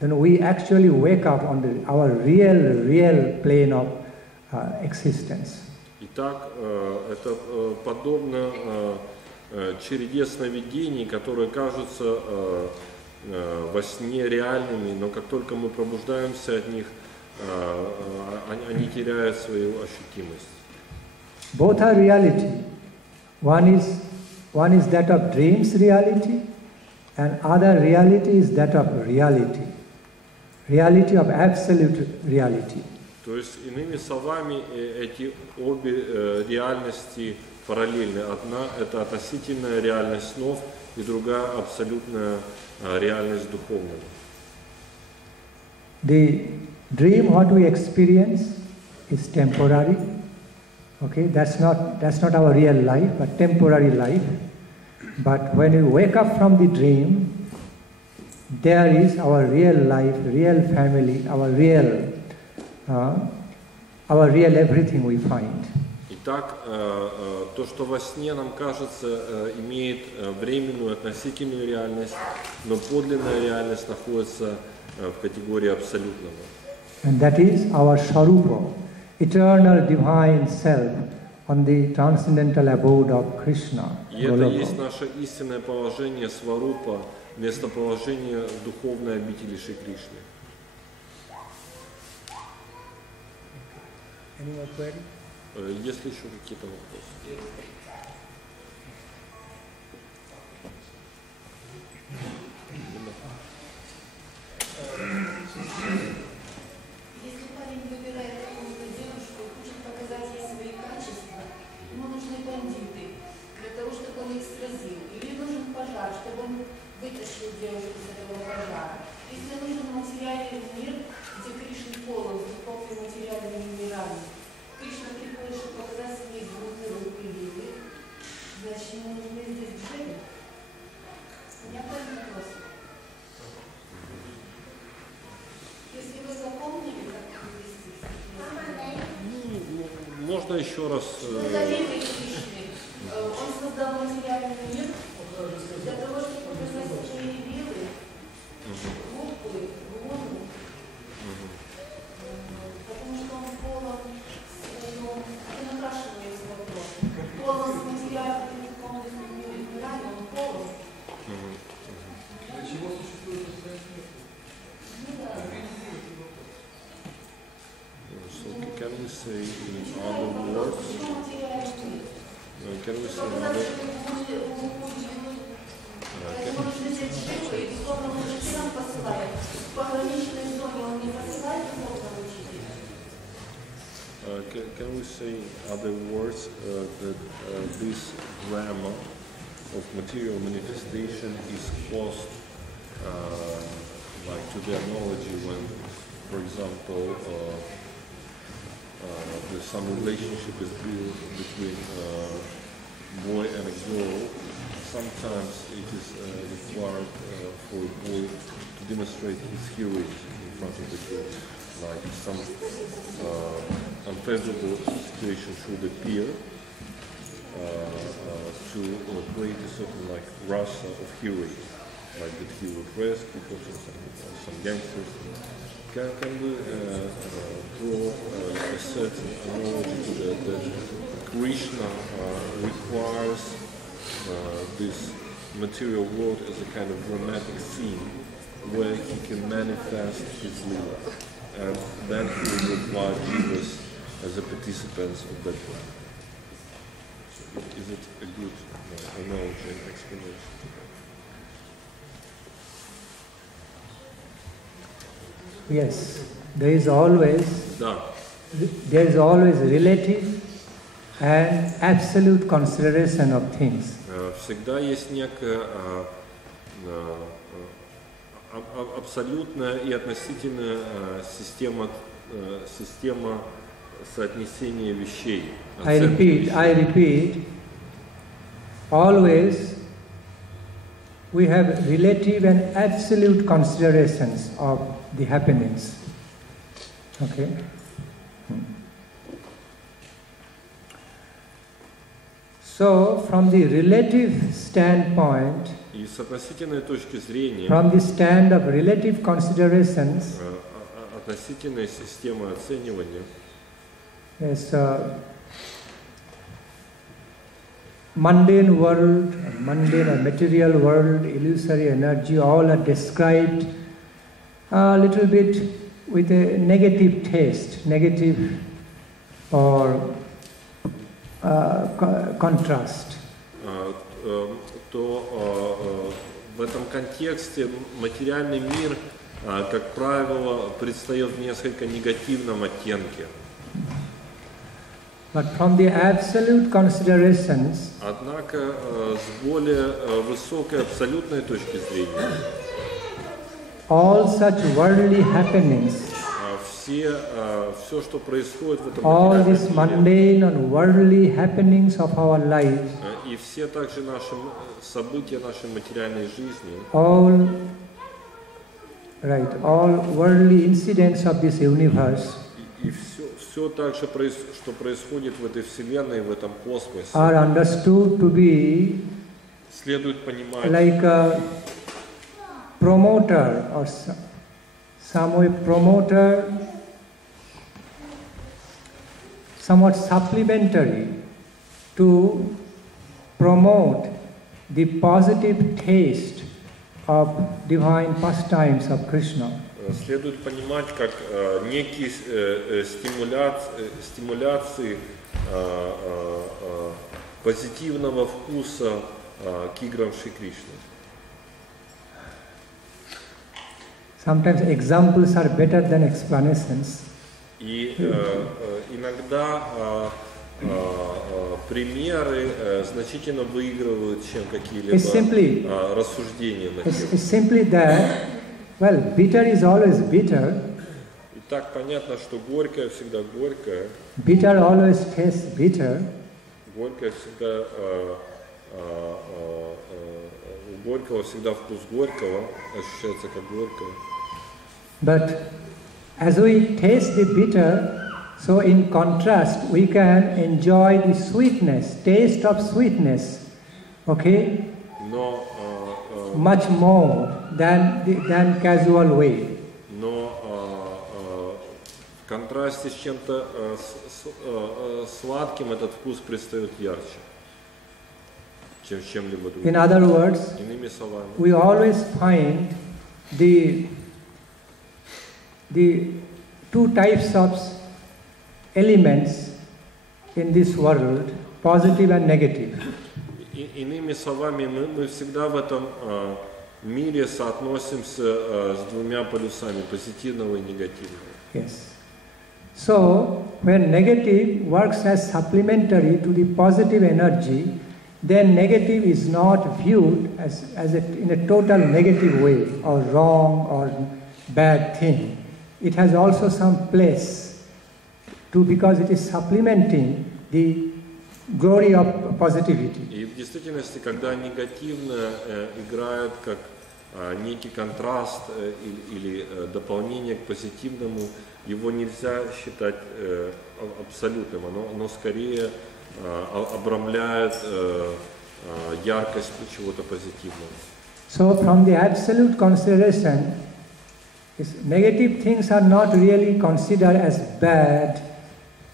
Then we actually wake up on our real plane of existence. Итак, это подобно череде сновидений, которые кажутся во сне реальными, но как только мы пробуждаемся от них, они теряют свою ощутимость. Both are reality. One is that of dreams reality, and other reality is that of reality. Reality of absolute reality. То есть, иными словами, эти обе реальности параллельны. Одна – это относительная реальность снов, и другая – абсолютная реальность духовного. The dream, what we experience, is temporary. Okay, that's not our real life, but temporary life. But when we wake up from the dream, there is our real life, real family, our real everything we find. Итак, то, что во сне нам кажется, имеет временную относительную реальность, но подлинная реальность находится в категории абсолютного. And that is our Sarupa, eternal divine self on the transcendental abode of Krishna. И это есть наше истинное положение Сварупа, местоположение в духовной обители Шри Кришны. Есть ли еще какие-то вопросы? Если парень выбирает какую-то девушку, хочет показать ей свои качества, ему нужны бандиты для того, чтобы он их сразил. Или нужен пожар, чтобы он вытащил девушку из этого пожара. Если нужен материальный мир, где Кришна полон с духовными материальными мирами, Кришна приходит, чтобы показать свои звуки, руки, лилы, значит, ему нужны здесь джеи. У меня такой вопрос. Если вы запомнили, как это вести, Можно еще раз... Благодарение Кришны. Он создал материальный мир для того, чтобы показать свои вилы, глупые, луну, потому что он полон своего, это напрашивается вопрос, полон с материальными духовными мирами, он полон. Для чего существует материальный мир? So can we say in other words? Can we say in other? Can we say in other words that this drama of material manifestation is caused like to the analogy when, for example, there's some relationship is built between a boy and a girl. Sometimes it is required for a boy to demonstrate his heroism in front of the girl. Like some unfavorable situation should appear to create a certain like rasa of heroism. like that he would rescue some gangsters. Can we draw a certain analogy to that Krishna requires this material world as a kind of dramatic scene where he can manifest his lila, and that will require Jesus as a participants of that world. So is it a good analogy and explanation? Yes, there is always relative and absolute consideration of things. Всегда есть некая абсолютная и относительная система соотнесения вещей. I repeat, always we have relative and absolute considerations of the happenings. Okay? So, from the relative standpoint, И с относительной точки зрения, from the stand of relative considerations, относительной системы оценивания, yes, mundane world, mundane or material world, illusory energy, all are described a little bit with a negative taste, negative or contrast. То в этом контексте материальный мир, как правило, предстает в несколько негативном оттенке. But from the absolute considerations, однако с более высокой абсолютной точки зрения, all such worldly happenings, все, что происходит в этом all these материальном мире, mundane and worldly happenings of our life, и все также наши события нашей материальной жизни, all worldly incidents of this universe, и все также, что происходит в этой вселенной, в этом космосе, are understood to be следует понимать, like a promoter or some way promoter, somewhat supplementary to promote the positive taste of divine pastimes of Krishna. Следует понимать как некие стимуляции позитивного вкуса к играм Шри Кришны. Sometimes examples are better than explanations. И иногда примеры значительно выигрывают, чем какие-либо рассуждения на тему. It's simply that, well, bitter is always bitter. И так понятно, что горькое всегда горькое. Bitter always tastes bitter. Горькое всегда у горького всегда вкус горького ощущается как горькое. But as we taste the bitter, so in contrast we can enjoy the sweetness, taste of sweetness, okay? Но much more than casual way. Но в контрасте с чем-то сладким этот вкус предстает ярче, чем с чем-либо другим. In other words, иными словами, we always find the two types of elements in this world, positive and negative. Иными словами, мы всегда в этом мире соотносимся с двумя полюсами, позитивного и негативного. Yes. So, when negative works as supplementary to the positive energy, then negative is not viewed in a total negative way, or wrong or bad thing. It has also some place because it is supplementing the glory of positivity. И в действительности, когда негативное играет как некий контраст или дополнение к позитивному, его нельзя считать абсолютным, оно скорее обрамляет яркость чего-то позитивного. So from the absolute consideration, negative things are not really considered as bad,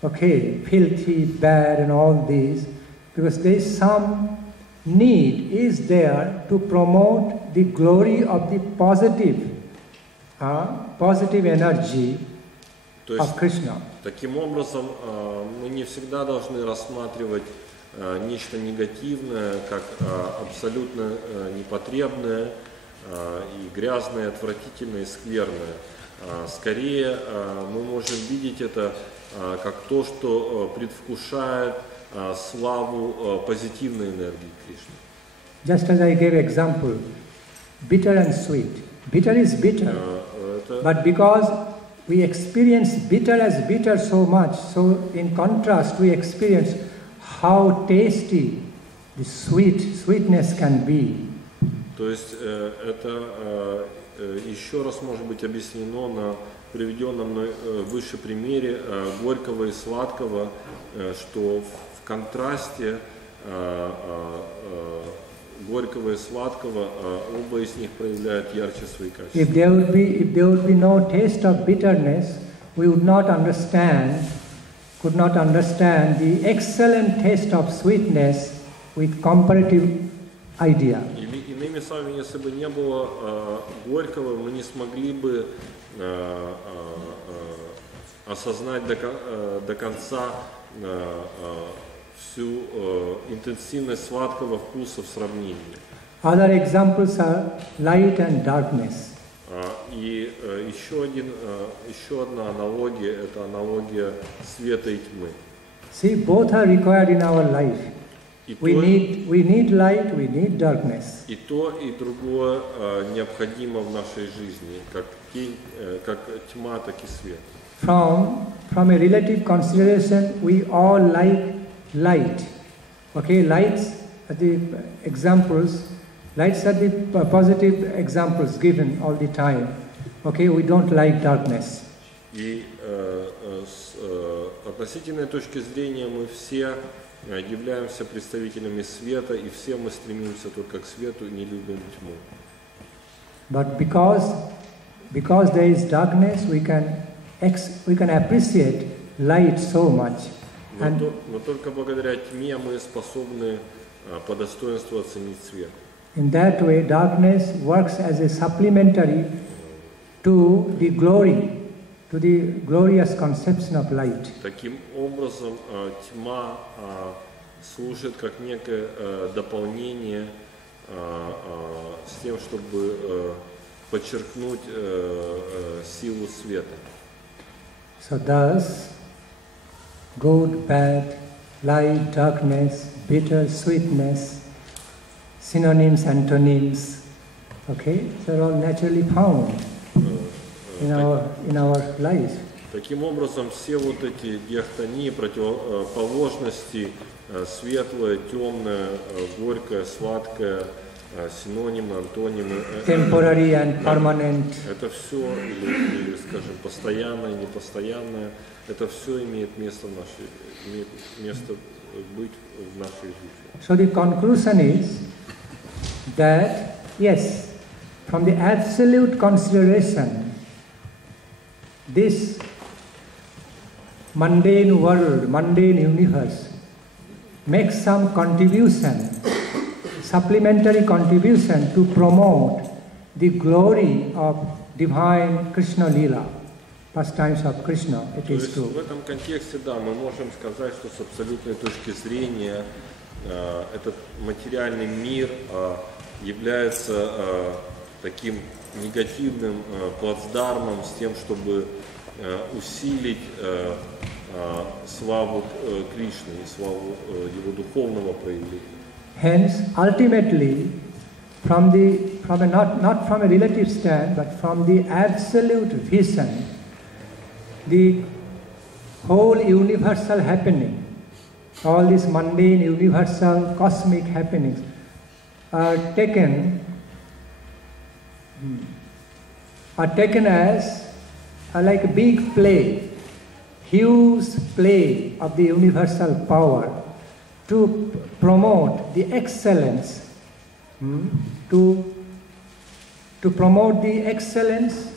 okay, filthy, bad and all these, because there is some need is there to promote the glory of the positive energy of Krishna. Таким образом, мы не всегда должны рассматривать нечто негативное как абсолютно непотребное и грязное, отвратительное и скверное. Скорее, мы можем видеть это как то, что предвкушает славу позитивной энергии Кришны. Just as I gave example, bitter and sweet. Bitter is bitter, but because we experience bitter as bitter so much, so in contrast we experience how tasty the sweetness can be. То есть это еще раз может быть объяснено на приведенном мной выше примере горького и сладкого, что в контрасте горького и сладкого оба из них проявляют ярче свои качества. If there would be no taste of bitterness, we would not could not understand the excellent taste of sweetness with comparative idea. Иными словами, если бы не было горького, мы не смогли бы осознать до конца всю интенсивность сладкого вкуса в сравнении. Other examples are light and darkness. И еще одна аналогия – это аналогия света и тьмы. See, both are required in our life. We need light, we need darkness. И то, и другое необходимо в нашей жизни, как тьма, так и свет. From a relative consideration, we all like light. Okay, lights are the examples. Lights are the positive examples given all the time. Okay, we don't like darkness. И с относительной точки зрения мы все являемся представителями света, и все мы стремимся только к свету и не любим тьму. But because there is darkness, we can appreciate light so much. Но только благодаря тьме мы способны по достоинству оценить свет. In that way, darkness works as a supplementary to the glory, to the glorious conception of light. Таким образом, тьма служит как некое дополнение с тем, чтобы подчеркнуть силу света. So thus, good, bad, light, darkness, bitter, sweetness, synonyms, antonyms, okay, they're all naturally found in our life. Таким образом, все вот эти диахтонии, противоположности, светлое, темное, горькое, сладкое, синонимы, антонимы, temporary and permanent. Это все, или, скажем, постоянное, непостоянное, это все имеет место быть в нашей жизни. So the conclusion is that, yes, from the absolute consideration, this mundane world, mundane universe makes some contribution, supplementary contribution to promote the glory of divine Krishna Lila, pastimes of Krishna, it is true. В этом контексте, да, мы можем сказать, что с абсолютной точки зрения этот материальный мир является таким негативным плацдармом с тем, чтобы усилить славу Кришны и славу его духовного проявления. Hence, ultimately, not from a relative stand, but from the absolute vision, the whole universal happening, all these mundane, universal, cosmic happenings are taken as like a big play, huge play of the universal power to promote the excellence, to to promote the excellence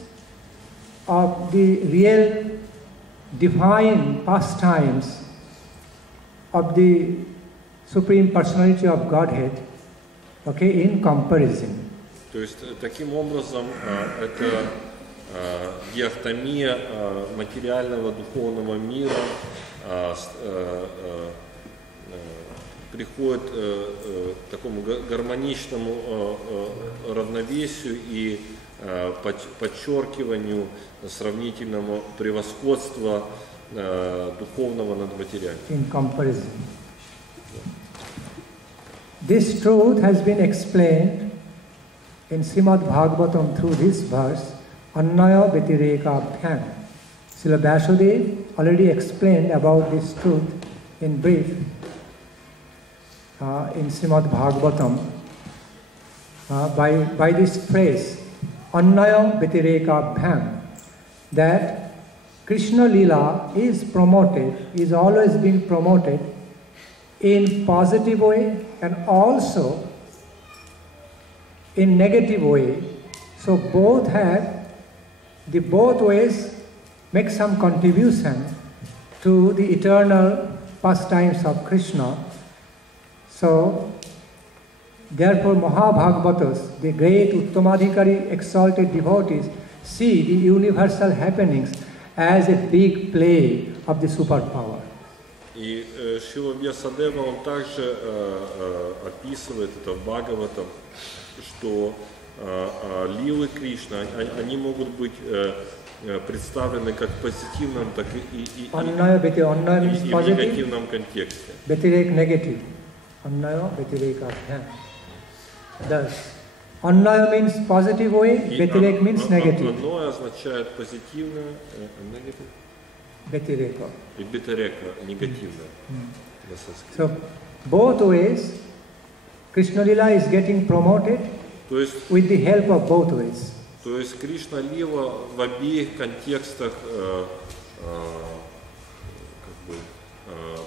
of the real divine pastimes of the Supreme Personality of Godhead, okay, in comparison. То есть таким образом это диахтомия материального духовного мира приходит к такому гармоничному равновесию и подчеркиванию сравнительного превосходства духовного над материальным. In comparison. This truth has been explained in Srimad Bhagavatam through this verse, Annaya Vyatireka-bhyam. Srila Vasudev already explained about this truth in brief in Srimad Bhagavatam by this phrase, Annaya Vyatireka-bhyam, that Krishna Lila is promoted, is always being promoted in positive way and also in negative way. So both ways make some contribution to the eternal pastimes of Krishna. So therefore Mahabhagavatas, the great Uttamadhikari exalted devotees, see the universal happenings as a big play of the superpower. И Шрила Вьясадева, он также описывает это в Бхагаватам, что лилы Кришны, они могут быть представлены как в позитивном, так и в негативном контексте. Vyatirek negative. Annaya Vyatireka bhyam. Thus, Annaya means positive way, Vyatirek means negative. Annaya означает позитивное, негатив. Vyatireka. И Vyatireka негативное. So, both ways, Krishna Lila is getting promoted with the help of both ways. То есть Кришна Лила в обеих контекстах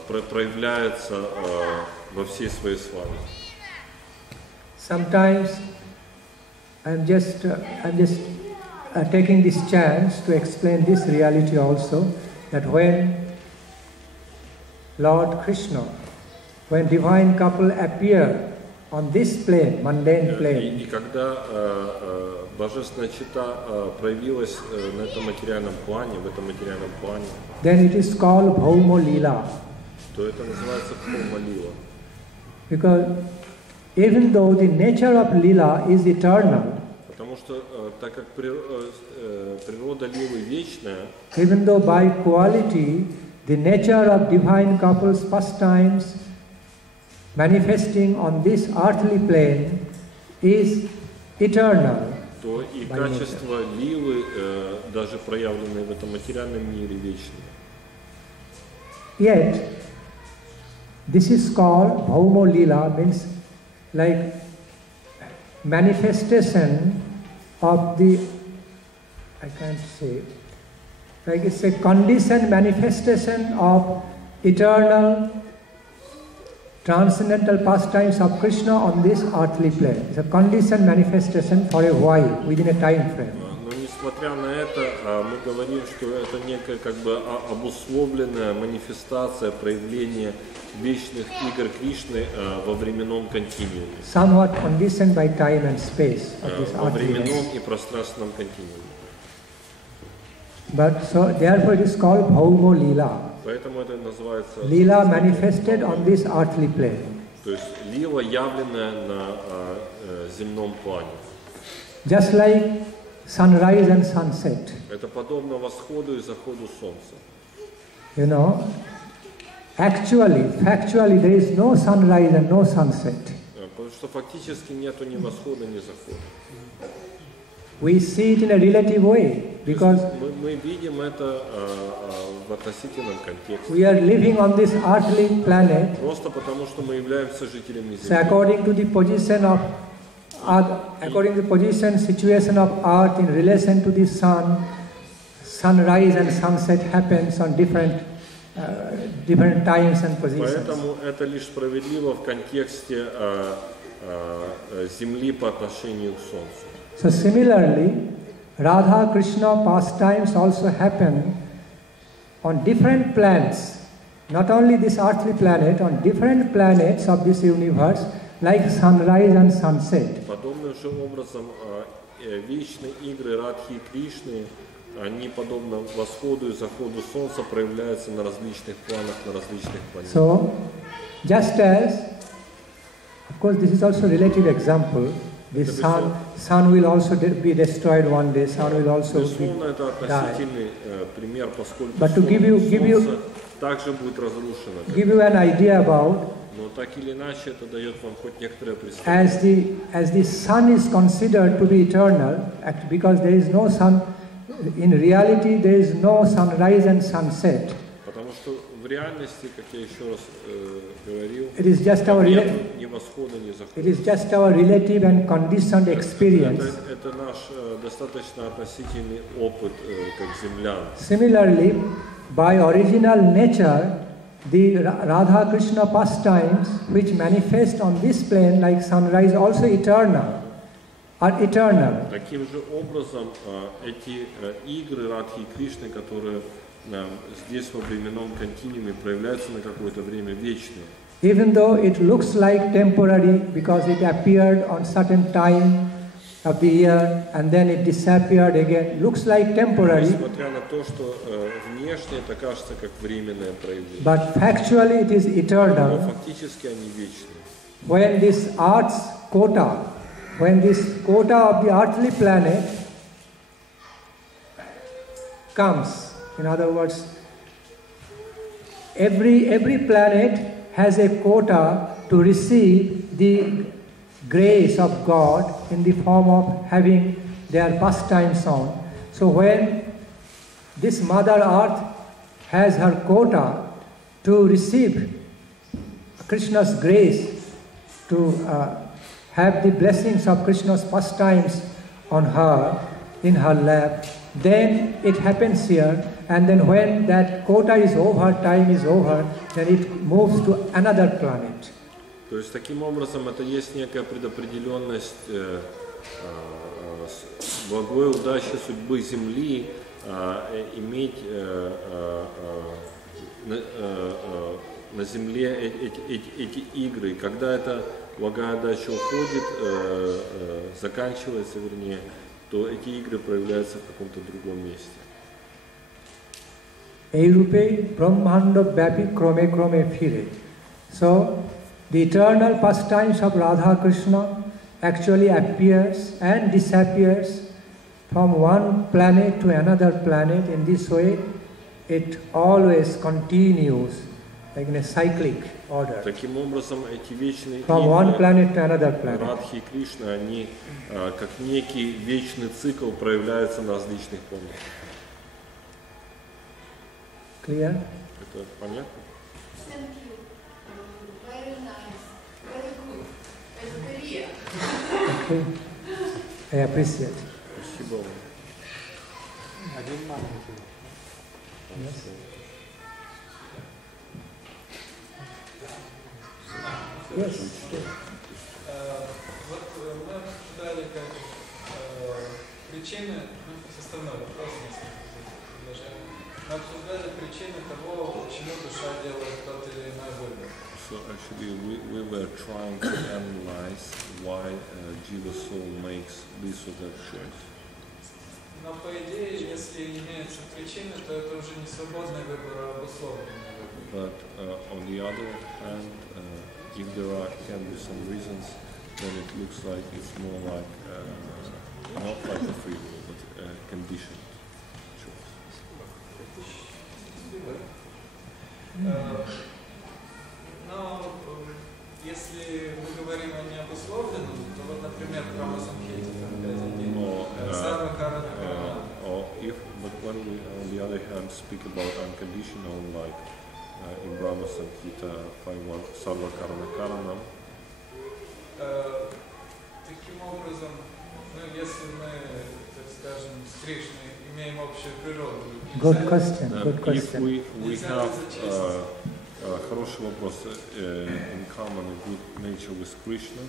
проявляется во всей своей славе. Sometimes I'm just taking this chance to explain this reality also, that when Lord Krishna, when divine couple appear on this plane, mundane plane, и когда божественная чита проявилась на этом материальном плане, в этом материальном плане, then it is called Bhaumo Lila. То это называется Bhaumo Lila. Because even though the nature of Lila is eternal, потому что так как природа Лилы вечная, even though by quality the nature of divine couples pastimes manifesting on this earthly plane is eternal, то и качество Лилы, даже проявленные в этом материальном мире, вечные. Yet, this is called Bhaumo Lila, means like manifestation of the, I can't say, like it's a conditioned manifestation of eternal transcendental pastimes of Krishna on this earthly plane. It's a conditioned manifestation for a while, within a time frame. Но несмотря на это, мы говорим, что это некая как бы обусловленная манифестация, проявление вечных игр Кришны во временном континууме. Somewhat conditioned by time and space of this Во earthly временном plane. и пространственном континууме. But so therefore it is called Bhaumo Lila. Поэтому это называется Lila manifested on this earthly plane. То есть лила, явленная на земном плане. Just like sunrise and sunset. Это подобно восходу и заходу солнца. You know, actually, factually there is no sunrise and no sunset. Потому что фактически нету ни восхода, ни захода. We see it in a relative way because мы видим это в относительном контексте. we are living on this earthly planet. Просто потому что мы являемся жителями So Земли. according to the position of Earth, according to the position, situation of Earth in relation to the sun, sunrise and sunset happens on different times and positions. Поэтому это лишь справедливо в контексте Земли по отношению к Солнцу. So similarly, Radha Krishna pastimes also happen on different planets, not only this earthly planet, on different planets of this universe, like sunrise and sunset. Подобным же образом вечные игры Радхи и Кришны, они подобно восходу и заходу солнца проявляются на различных планах, на различных планетах. So, just as, of course, this is also a relative example. The sun will also be destroyed one day. Sun will also Безусловно, это die. относительный пример, поскольку But to give you солнце также будет разрушено. give you an idea about, Но так или иначе это дает вам хоть некоторое представление. as the sun is considered to be eternal, because there is no sun. In reality, there is no sunrise and sunset. Потому что в реальности, как я еще раз говорил, It is just our нет ни восхода, ни захода. it is just our relative and conditioned experience. Это наш достаточно относительный опыт как землян. Similarly, by original nature, the Radha Krishna pastimes which manifest on this plane like sunrise also eternal, are eternal. Таким же образом эти игры Радхи и Кришны, которые здесь во временном континууме проявляются на какое-то время вечные. Even though it looks like temporary because it appeared on certain time of the year and then it disappeared again, looks like temporary. Несмотря на то, что внешне это кажется как временное проявление. But factually it is Но eternal. фактически они вечные. When this quota of the earthly planet comes, in other words, every planet has a quota to receive the grace of God in the form of having their pastimes on. So when this Mother Earth has her quota to receive Krishna's grace, to have the blessings of Krishna's pastimes on her, in her lap, then it happens here, and then when that quota is over, time is over, then it moves to another planet. То есть таким образом это есть некая предопределенность благой удачи судьбы Земли иметь на Земле эти игры. Когда эта благая удача уходит, заканчивается, вернее, то эти игры проявляются в каком-то другом месте. Eirupe Brahmanda Vyapi Krome Krome Phire. So, the eternal pastimes of Radha Krishna actually appears and disappears from one planet to another planet. In this way, it always continues like in a cyclic order. Таким образом, эти вечные From one игры planet to another planet. Радхи и Кришны, они как некий вечный цикл проявляются на различных планетах. Clear? Это понятно? Thank you. Very nice. Very good. Это Korea. Okay. I appreciate. Спасибо вам. Yes. Yes. Вот мы обсуждали как причины, составной вопрос, мы обсуждали причины того, почему душа делает тот или иной выбор. So actually we were trying to analyze why Jiva soul makes this or that choice. Но по идее, если имеются причины, то это уже не свободный выбор, а обусловленный выбор. But on the other hand, if there can be some reasons, then it looks like it's more like not like a free will, but a conditioned choice. Но если мы говорим о необусловленном, то вот, например, Брахма Самхите, but when we, on the other hand, speak about unconditional, like in Brahma Samhita 5.1, Sarva Karana Karanam. Таким образом, если мы, так скажем, с Кришной имеем общую природу. Good question. Good question. If we have хороший вопрос in common, a good nature with Krishna,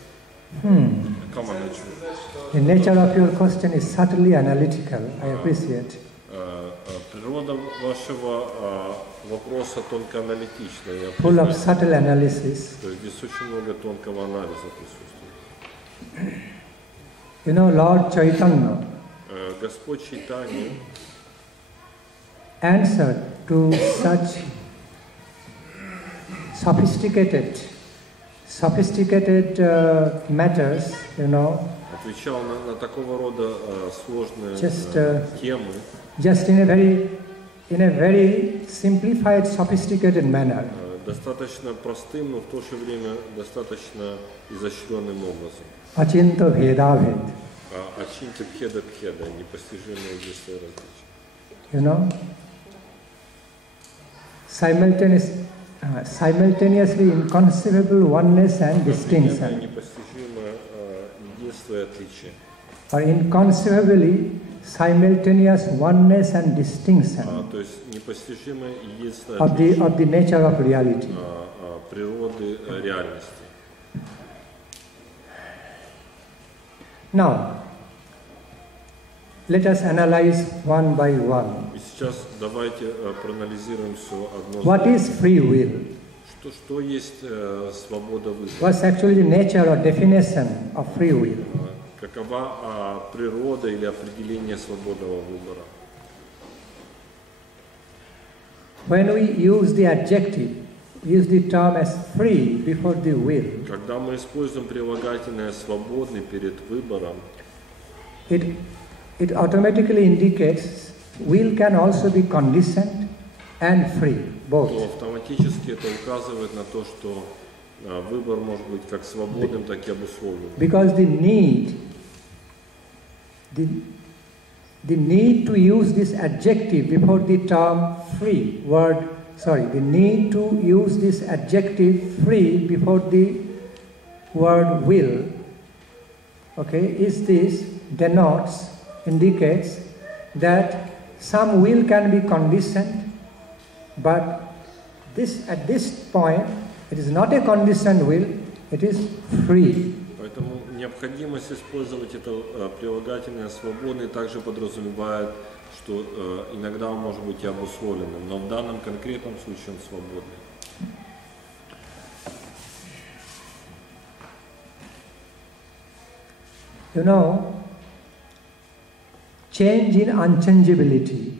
The nature of your question is subtly analytical. I appreciate. Природа вашего вопроса тонко аналитичная. Full of subtle analysis. То есть здесь очень много тонкого анализа присутствует. You know, Lord Chaitanya Господь Чайтанья answered to such sophisticated matters, you know, отвечал на такого рода сложные темы. Just in a very simplified, sophisticated manner. Достаточно простым, но в то же время достаточно изощренным образом. Achinta Bhedabhed. Ачинта Бхеда Бхеда, непостижимое единство различия. You know, simultaneously inconceivable oneness and distinction. Непостижимое единство и отличие. Or inconceivably simultaneous oneness and distinction то есть непостижимое единство of the nature of reality. Природы реальности. Now, let us analyze one by one. И сейчас давайте проанализируем все одно. What is free will? Что есть свобода выбора? What's actually the nature or definition of free will? Какова природа или определение свободного выбора? When we use the adjective, use the term as free before the will, Когда мы используем прилагательное «свободный» перед выбором, it automatically indicates will can also be conditioned and free, both. то автоматически это указывает на то, что выбор может быть как свободным, так и обусловленным. Because the need to use this adjective before the term free, the need to use this adjective free before the word will, indicates that some will can be conditioned, but at this point, it is not a conditioned will, it is free. Поэтому необходимость использовать это прилагательное «свободный» также подразумевает, что иногда он может быть и обусловленным, но в данном конкретном случае он свободный. You know, change in unchangeability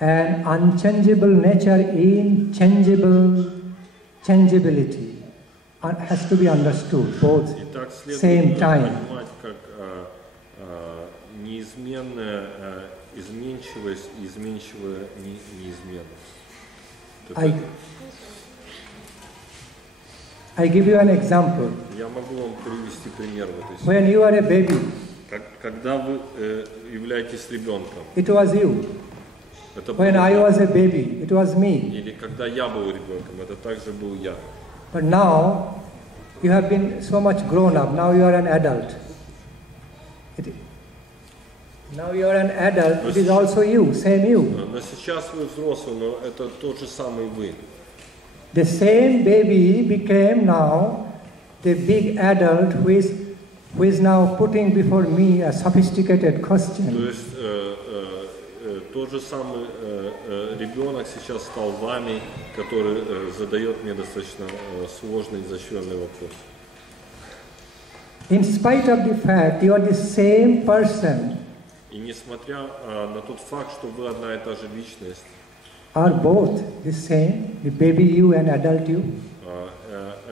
and unchangeable nature in changeability has to be understood both same time. Понимать, как неизменная изменчивость и изменчивая неизменность. I give you an example. Я могу вам привести пример в этой When you are a baby, когда вы являетесь ребенком, it was you. When I was a baby, it was me. Или когда я был ребенком, это также был я. But now, you have been so much grown up. Now you are an adult. Now you are an adult. It is also you, same you. Но сейчас вы взрослый, но это тот же самый вы. The same baby became now the big adult who is now putting before me a sophisticated question. То есть тот же самый ребенок сейчас стал вами, который задает мне достаточно сложный, изощренный вопрос. In spite of the fact you are the same person, И несмотря на тот факт, что вы одна и та же личность, are both the same, the baby you and adult you?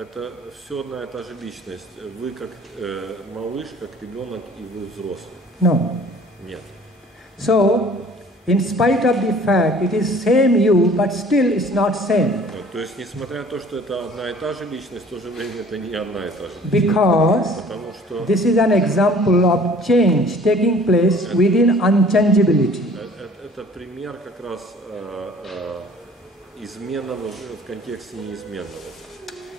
это все одна и та же личность. Вы как малыш, как ребенок, и вы взрослый. No. Нет. So, in spite of the fact it is same you, but still it's not same. То есть, несмотря на то, что это одна и та же личность, в то же время это не одна и та же личность. Because Потому что this is an example of change taking place within unchangeability. это пример как раз изменного в контексте неизменного.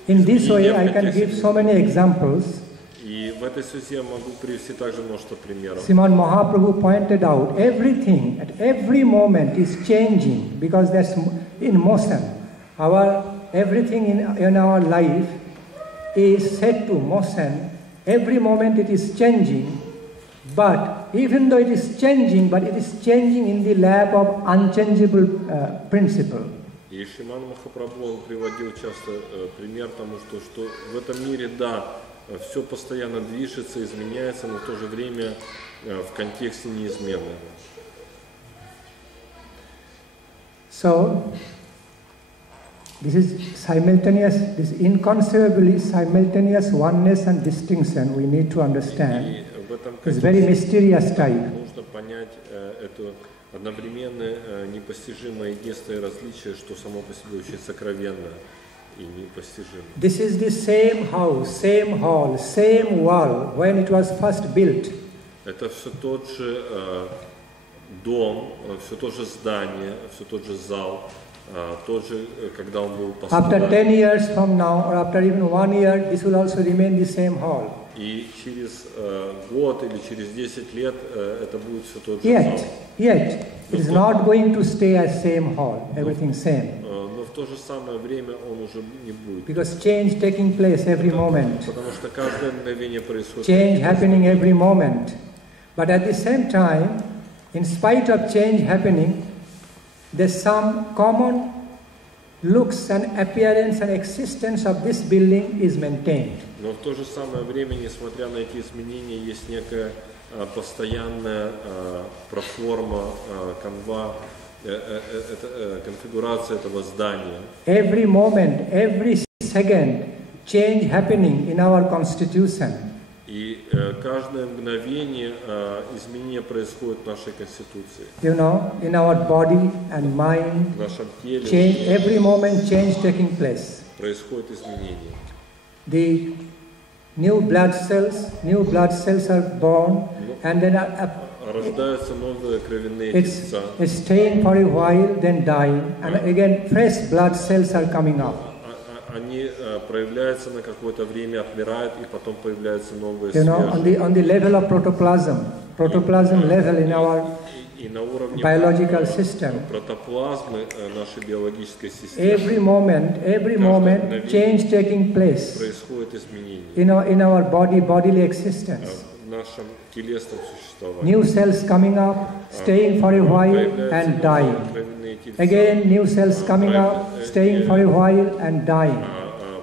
In this way, I can give so many examples. И в этой связи я могу привести также множество примеров. Srimad Mahaprabhu pointed out everything at every moment is changing because that's in motion. Everything in our life is set to motion every moment it is changing, but even though it is changing, but it is changing in the lap of unchangeable principle. И Шриман Махапрабху он приводил часто пример тому, что в этом мире, да, все постоянно движется, изменяется, но в то же время в контексте неизменного. So, this is simultaneous, this inconceivably simultaneous oneness and distinction we need to understand. It's very mysterious type. Нужно понять это одновременное непостижимое единство и различие, что само по себе очень сокровенно и непостижимо. This is the same house, same hall, same wall when it was first built. Это все тот же дом, все то же здание, все тот же зал, тот же, когда он был построен. After 10 years from now, or after even 1 year, this will also remain the same hall. И через год или через 10 лет это будет все тот же зал. Yet, it is not going to stay as same hall, everything same. Но в то же самое время он уже не будет. Because change taking place every moment. Потому что каждое мгновение происходит. Change happening every moment. But at the same time, in spite of change happening, there's some common looks and appearance and existence of this building is maintained. Но в то же самое время, несмотря на эти изменения, есть некая постоянная проформа, канва, конфигурация этого здания. Every moment, every second, change happening in our constitution. И каждое мгновение изменения происходит в нашей конституции. You know, in our body and mind, В нашем теле change, every moment change taking place. происходит изменение. The new blood cells are born, and then Рождаются новые кровяные тельца. it's staying for a while, then dying, and again fresh blood cells are coming up. Они проявляются на какое-то время, отмирают, и потом появляются новые You know, on the level of protoplasm level in our и на уровне biological system. протоплазмы нашей биологической системы. Every moment, change taking place Происходит изменение in our bodily existence. в нашем телесном существовании. New cells coming up, staying for a while and dying. Again, new cells coming up, staying for a while and dying.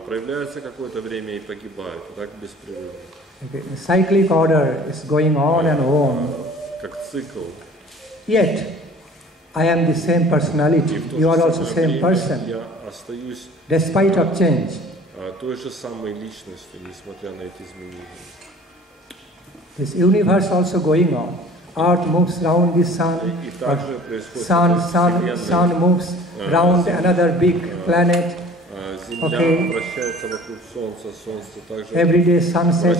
Проявляются какое-то время и погибают, так беспрерывно. Okay. The cyclic order is going on and on. Как цикл. Yet, I am the same personality. You are also same person. Я остаюсь Despite of change. той же самой личностью, несмотря на эти изменения. This universe also going on. Earth moves round the sun. Sun moves round another big planet. Okay. Every day sunset,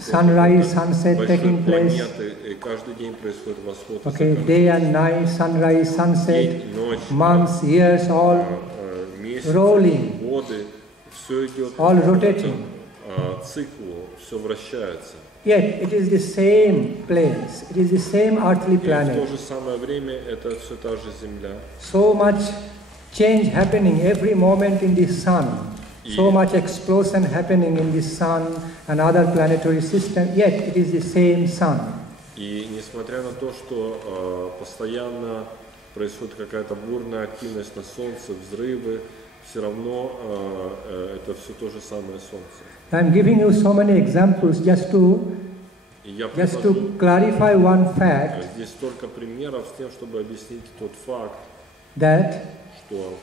sunrise, sunset taking place. Okay, day and night, sunrise, sunset, months, years, all rolling, all rotating. Yet it is the same place, it is the same earthly planet. So much change happening every moment in the sun. So much explosion happening in the sun and other planetary systems, yet it is the same sun. И несмотря на то, что постоянно происходит какая-то бурная активность на Солнце, взрывы, все равно это все то же самое Солнце. I'm giving you so many examples just to clarify one fact. Здесь столько примеров с тем, чтобы объяснить тот факт, that что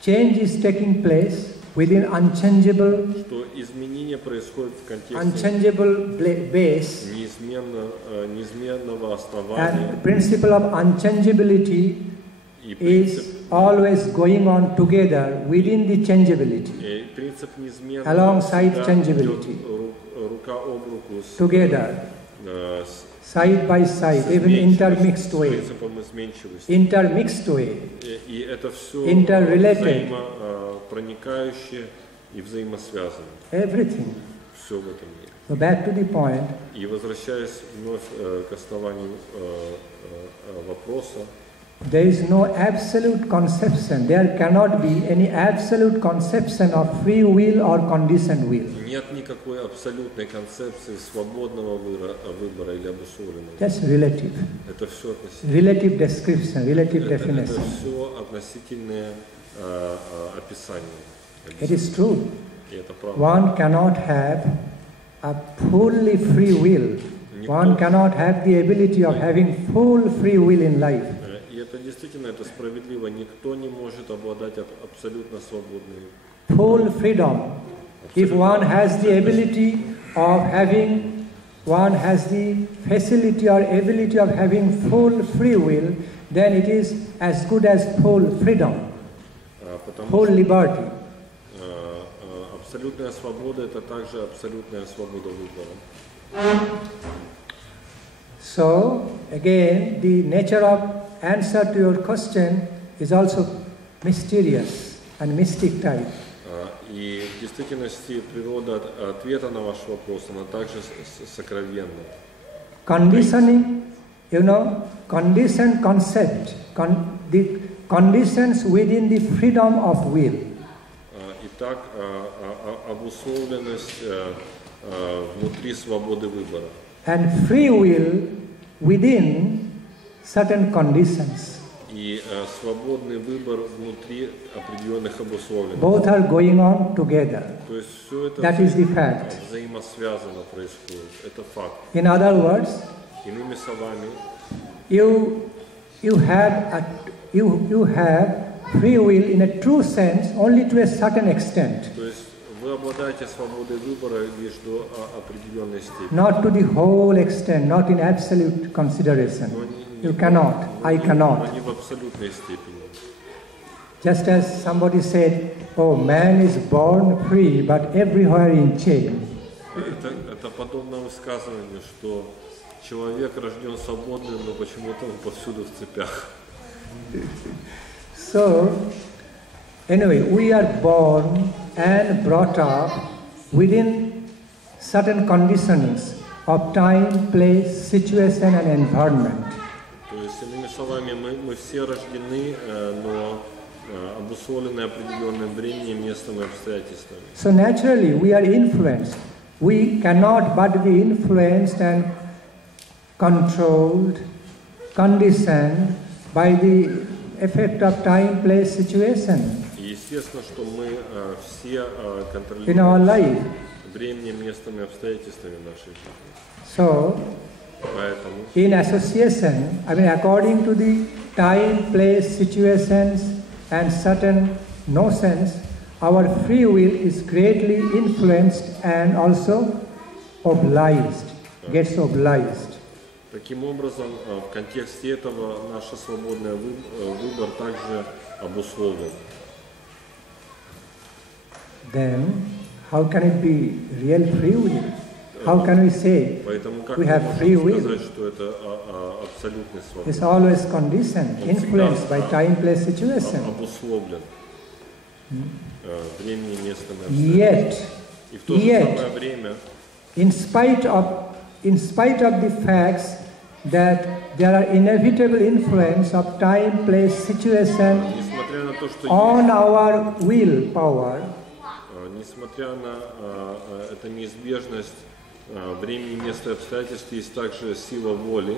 change is taking place within unchangeable, что изменение происходит в контексте unchangeable base, неизменного основания. And principle of unchangeability is always going on together within the changeability, alongside changeability, together, side by side, even intermixed way, interrelated, everything. So back to the point. И возвращаясь вновь к основанию вопроса, there is no absolute conception. There cannot be any absolute conception of free will or conditioned will. Нет никакой абсолютной концепции свободного выбора или обусловленного. That's relative. Это все относительно. Relative description, relative Это definition. все относительное описание. It is true. И это правда. One cannot have a fully free will. One cannot have the ability of having full free will in life. И это действительно это справедливо. Никто не может обладать абсолютно свободной. Full freedom. If one has the ability of having, one has the facility or ability of having full free will, then it is as good as full freedom, full liberty. Абсолютная свобода – это также абсолютная свобода выбора. So, again, the nature of answer to your question is also mysterious and mystic type. И в действительности природа ответа на ваш вопрос, она также сокровенна. Conditioning, conditioned concept, the conditions within the freedom of will. Итак, обусловленность внутри свободы выбора. And free will within certain conditions. И свободный выбор внутри определенных обусловленностей. Both are going on together. То есть все это That is the fact. взаимосвязано происходит. Это факт. In other words, Иными словами, you have free will in a true sense only to a certain extent. то есть вы обладаете свободой выбора лишь до определенной степени. Not to the whole extent, not in absolute consideration. You cannot, I cannot. Но не в абсолютной степени. Just as somebody said, oh, man is born free, but everywhere in chain. Это подобно высказыванию, что человек рожден свободным, но почему-то он повсюду в цепях. So, anyway, we are born and brought up within certain conditionings of time, place, situation and environment. То есть, иными словами, мы все рождены, но обусловлены определенным временем, местом и обстоятельствами. So naturally, we are influenced. We cannot but be influenced and controlled, conditioned by the effect of time, place, situation. И естественно, что мы все In our контролируем life. временем, местом и обстоятельствами нашей жизни. So, Поэтому in association, according to the time, place, situations and certain notions, our free will is greatly influenced and also obliged, gets obliged. таким образом, в контексте этого наш свободный выбор также обусловлен. Then, how can it be real free will? How can we say Поэтому как we мы have можем free will? сказать, что это абсолютный свобода? It's always conditioned, influenced by time, place, situation. Обусловлен временем, местом и обстоятельствами. Yet, И в то же самое время, in spite of the facts that there are inevitable influence of time, place, situation несмотря на то, что on our will power, несмотря на эту неизбежность времени, места и обстоятельств, есть также сила воли.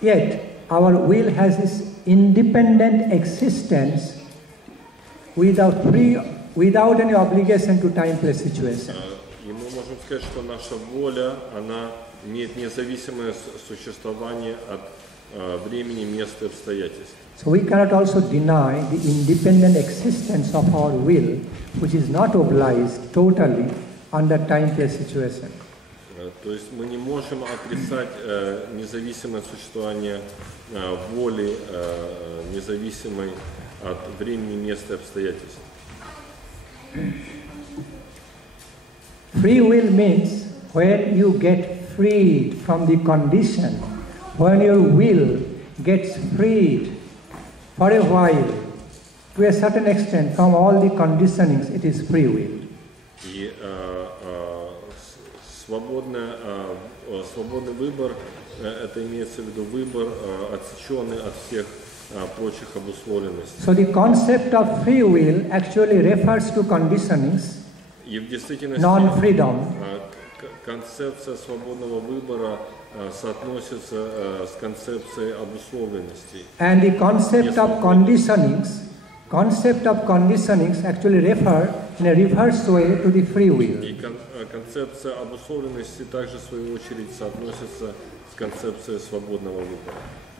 yet our will has this independent existence without any obligation to time, place, situation. И мы можем сказать, что наша воля, она имеет независимое существование от времени, места и обстоятельств. So we cannot also deny the independent existence of our will, which is not obliged totally under time, place, situation. То есть мы не можем отрицать независимое существование воли, независимой от времени, места и обстоятельств. Free will means when you get freed from the condition, when your will gets freed for a while, to a certain extent, from all the conditionings, it is free will. И свободный выбор, это имеется в виду выбор, отсеченный от всех прочих обусловленностей. So the concept of free will actually refers to conditionings, И в действительности non-freedom. Концепция свободного выбора соотносится с концепцией обусловленностей. And the concept of conditionings actually refer in a reverse way to the free will. И концепция обусловленности также, в свою очередь, соотносится с концепцией свободного выбора,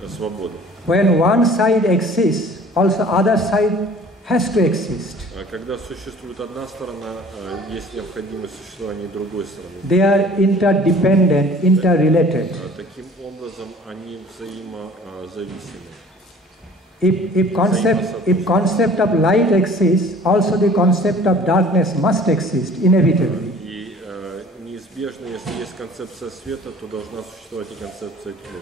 свободы. When one side exists, also other side has to exist. Когда существует одна сторона, есть необходимость существования другой стороны. They are interdependent, interrelated. Таким образом, они взаимозависимы. If concept of light exists, also the concept of darkness must exist inevitably. И неизбежно, если есть концепция света, то должна существовать и концепция тьмы.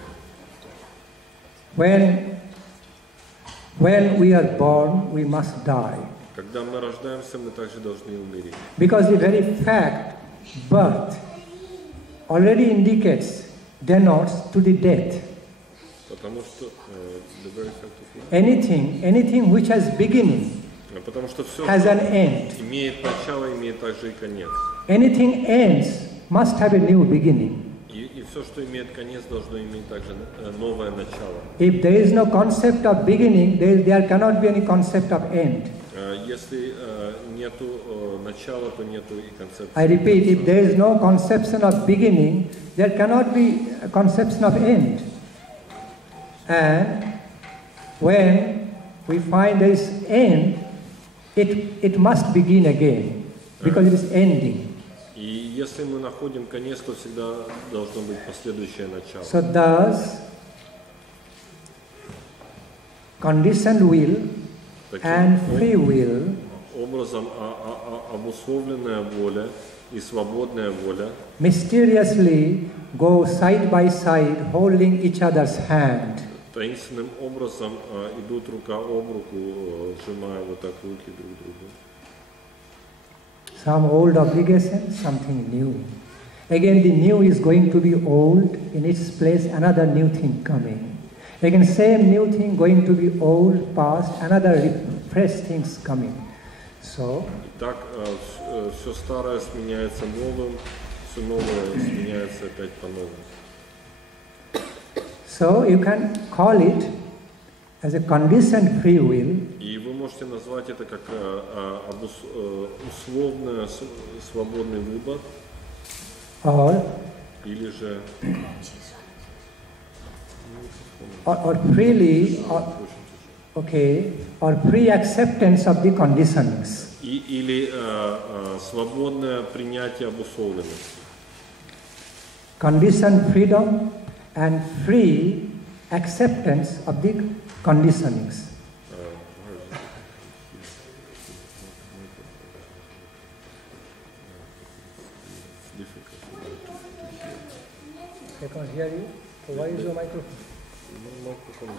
When we are born, we must die. Когда мы рождаемся, мы также должны умереть. Because the very fact, birth, already denotes to the death. Потому что anything which has beginning потому что все has an end. имеет начало, имеет также и конец. Anything ends must have a new beginning. И все, что имеет конец, должно иметь также новое начало. If there is no concept of beginning, there cannot be any concept of end. Если нету начала, то нету и концепции. I repeat, if there is no conception of beginning, there cannot be a conception of end. And when we find there is end, it must begin again, because it is ending. И если мы находим конец, то всегда должно быть последующее начало. So thus, conditioned will and free will образом обусловленная воля и свободная воля mysteriously go side by side, holding each other's hand. таинственным образом идут рука об руку, сжимая вот так руки друг другу. Some old obligation, something new. Again, the new is going to be old, in its place another new thing coming. Again, same new thing going to be old, past, another fresh things coming. So, так все старое сменяется новым, все новое сменяется опять по-новому. So you can call it as a conditioned free will. И вы можете назвать это как условный свободный выбор. Или же or freely, or free acceptance of the conditionings. Или свободное принятие обусловленности. Conditioned freedom and free acceptance of the conditionings. I can't hear you. So why is your microphone?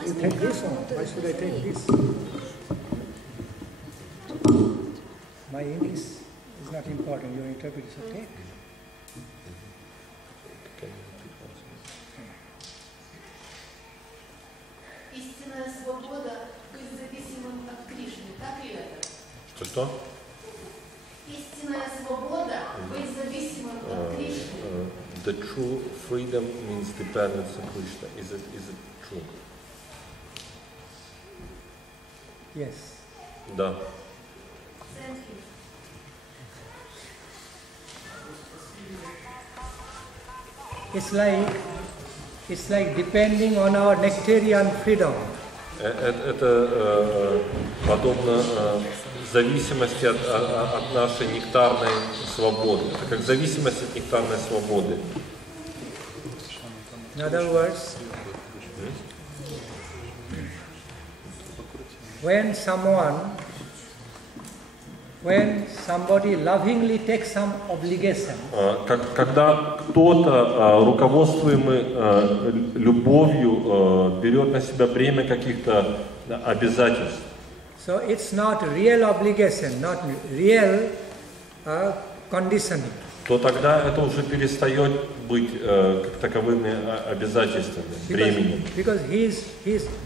You take this one. Why should I take this? My English is not important. Your interpreter is okay. Истинная свобода быть зависимым от Кришны. Так ли это? Что? Истинная свобода быть зависимым от Кришны. The true freedom means dependence on Krishna. Is it true? Yes. Да. Thank you. It's like depending on our nectarian freedom. Это подобно зависимости от нашей нектарной свободы. Это как зависимость от нектарной свободы. In other words, when somebody lovingly takes some obligation, когда кто-то, руководствуемый любовью, берет на себя бремя каких-то обязательств. so it's not real obligation, not real conditioning. то тогда это уже перестает быть как таковыми обязательствами, бременем. Because he's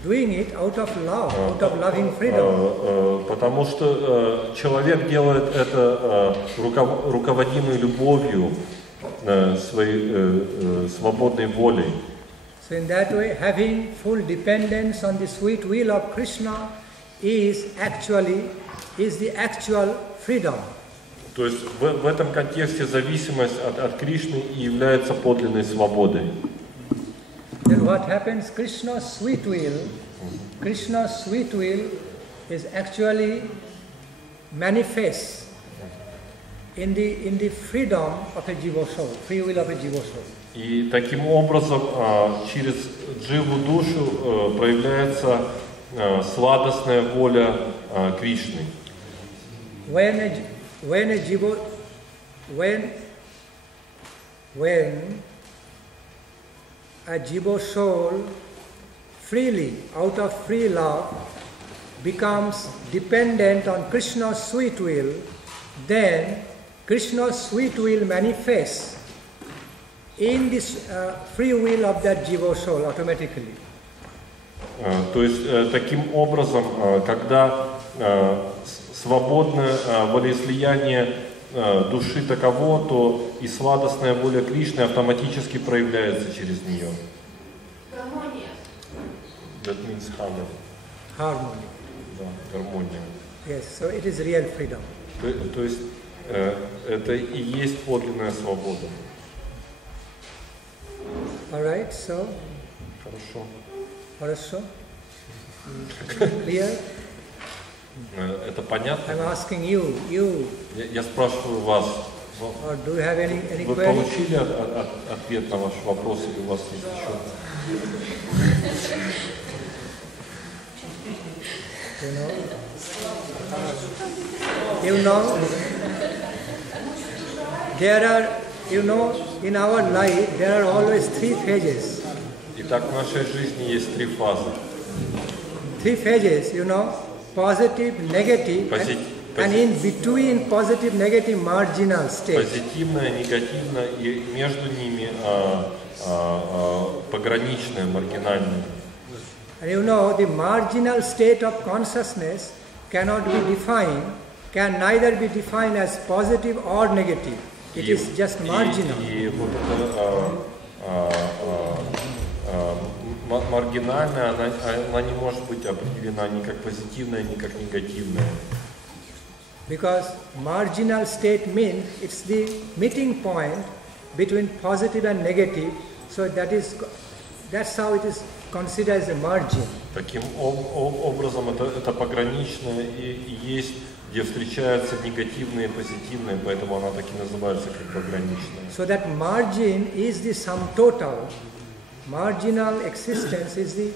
doing it out of love, out of loving freedom. Потому что человек делает это руководимой любовью, своей свободной волей. So in that way, having full dependence on the sweet will of Krishna is the actual freedom. То есть в этом контексте зависимость от Кришны и является подлинной свободой. Then what happens? Krishna's sweet will is actually manifests in the freedom of a jiva soul, free will of a jiva soul. И таким образом через дживу душу проявляется сладостная воля Кришны. When a jiva soul freely, out of free love, becomes dependent on Krishna's sweet will, then Krishna's sweet will manifests in this free will of that jiva soul automatically. То есть таким образом, когда свободное волеизлияние души таково, то и сладостная воля Кришны автоматически проявляется через нее. Гармония. That means harmony. Harmony. Да, гармония. Yes, so it is real freedom. То есть это и есть подлинная свобода. All right, so. Хорошо. Clear? Это понятно? I'm asking you. Я спрашиваю вас. Or do you have any Вы query? получили ответ на ваш вопрос или у вас есть еще? You know, in our life there are always three phases. Итак, в нашей жизни есть три фазы. Three phases, positive, negative, and in between positive, negative, marginal state. Позитивное, негативное и между ними пограничное, маргинальное. And the marginal state of consciousness can neither be defined as positive or negative. It is just marginal. И вот это маргинальная, она не может быть определена ни как позитивная, ни как негативная. Because marginal state means it's the meeting point between positive and negative. So that's how it is considered as a margin. Таким образом, это пограничное и есть, где встречаются негативные и позитивные, поэтому она так и называется как пограничная. So that margin is the sum total. Marginal existence is the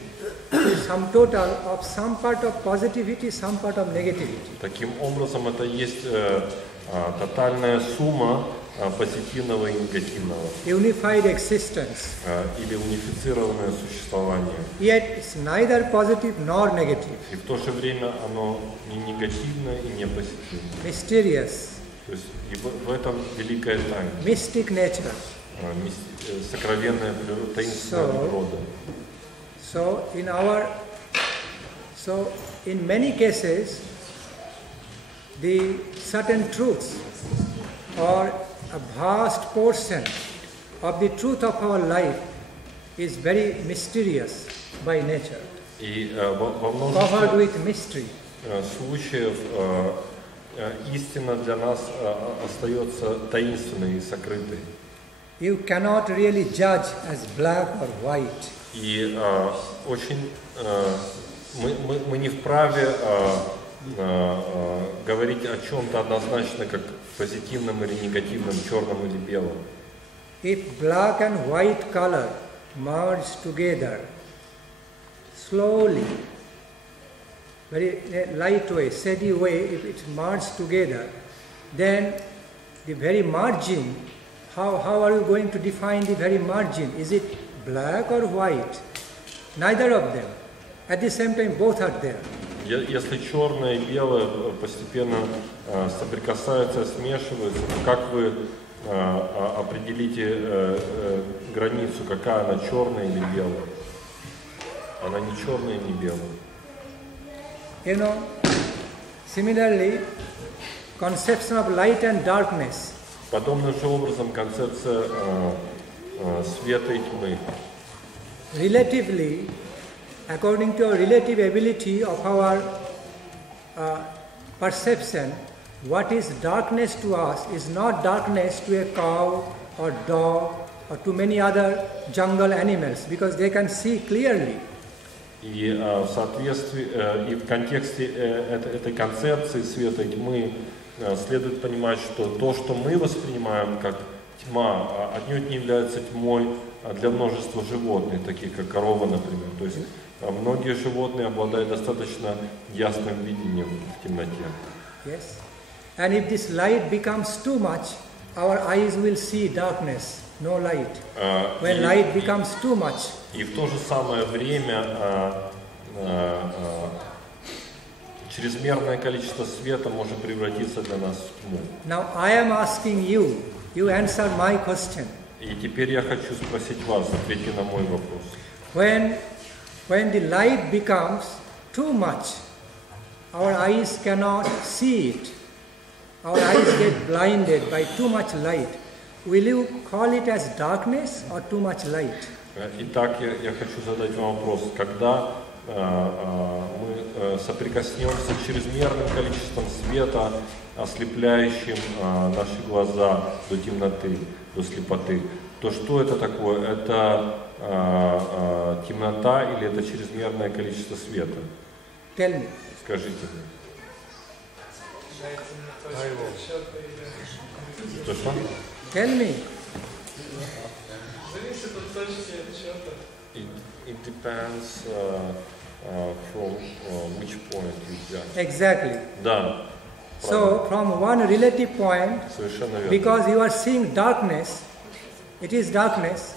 sum total of some part of positivity, some part of negativity. Таким образом, это есть тотальная сумма позитивного и негативного. Unified existence. Или унифицированное существование. Yet it's neither positive nor negative. И в то же время оно не негативное и не позитивное. Mysterious. То есть и в этом великая тайна. Mystic nature. Сокровенная таинственная природа. So in many cases, the certain truths or a vast portion of the truth of our life is very mysterious by nature, И во covered множестве with mystery. случаев истина для нас остается таинственной и сокрытой. You cannot really judge as black or white. И очень мы не вправе говорить о чем-то однозначно как позитивном или негативном, черном или белом. If black and white color merge together slowly, very light way, steady way, if it merges together, then the very margin, how are you going to define the very margin? Is it black or white? Neither of them. At the same time, both are there. Если черное и белое постепенно соприкасаются, смешиваются, то как вы определите границу, какая она, черная или белая? Она не черная и не белая. You know, similarly, conception of light and darkness. Подобным же образом концепция света и тьмы. Relatively, according to our relative ability of our perception, what is darkness to us is not darkness to a cow or dog or to many other jungle animals, because they can see clearly. И в соответствии и в контексте этой концепции света и тьмы следует понимать, что то, что мы воспринимаем как тьма, отнюдь не является тьмой для множества животных, таких как корова, например. То есть многие животные обладают достаточно ясным видением в темноте. Yes. And if this light becomes too much, our eyes will see darkness, no light. When light becomes too much. И в то же самое время чрезмерное количество света может превратиться для нас в тьму. Now I am asking you, you answer my question. И теперь я хочу спросить вас, ответьте на мой вопрос. When the light becomes too much, our eyes cannot see it. Our eyes get blinded by too much light. Will you call it as darkness or too much light? Итак, я хочу задать вам вопрос. Когда мы соприкоснемся с чрезмерным количеством света, ослепляющим наши глаза до темноты, до слепоты, то что это такое? Это темнота или это чрезмерное количество света? Tell me. Скажите мне. Что? Tell me. Зависит от точки отсчета. It depends from which point you judge. Exactly. Да. So from one relative point, Совершенно верно. because you are seeing darkness, it is darkness.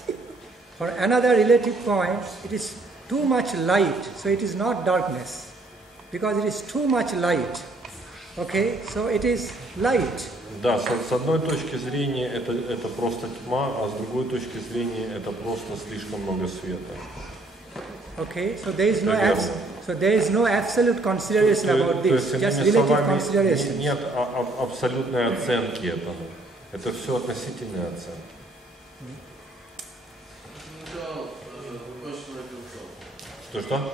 For another relative point, it is too much light, so it is not darkness. Because it is too much light. Okay, so it is light. Да, с одной точки зрения это просто тьма, а с другой точки зрения это просто слишком много света. Okay, so there is no absolute consideration about this, just relative consideration. Нет абсолютной оценки этому. Это все относительная оценка. Что?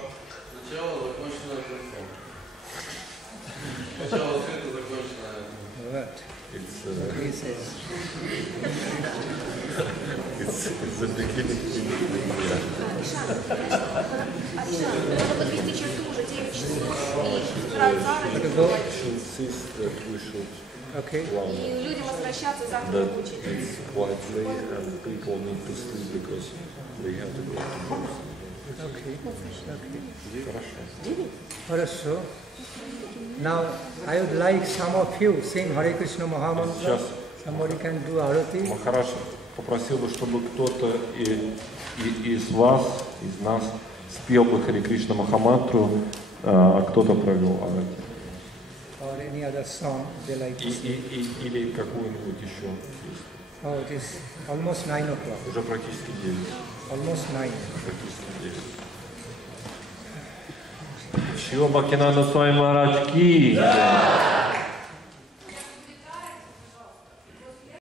Сначала законченная концом. Сначала света законченная. It's the beginning. Нужно подвести черту уже 9 часов. Okay. И людям возвращаться завтра в учить. It's quite late and people need to sleep because they have to go to work. Okay. Хорошо. Now, I would like some of you sing Hare Krishna Mahamantra. Somebody can do Arati. Махарадж попросил бы, чтобы кто-то из вас, из нас, спел бы Харе Кришна Махамантру, а кто-то провел Арати. Or any other song they like to sing. Или какую-нибудь еще песню. Oh, it is almost 9 o'clock. Уже практически 9. Almost 9. Практически 9. Шива Бхакти Нандан Swami Maharaj ки.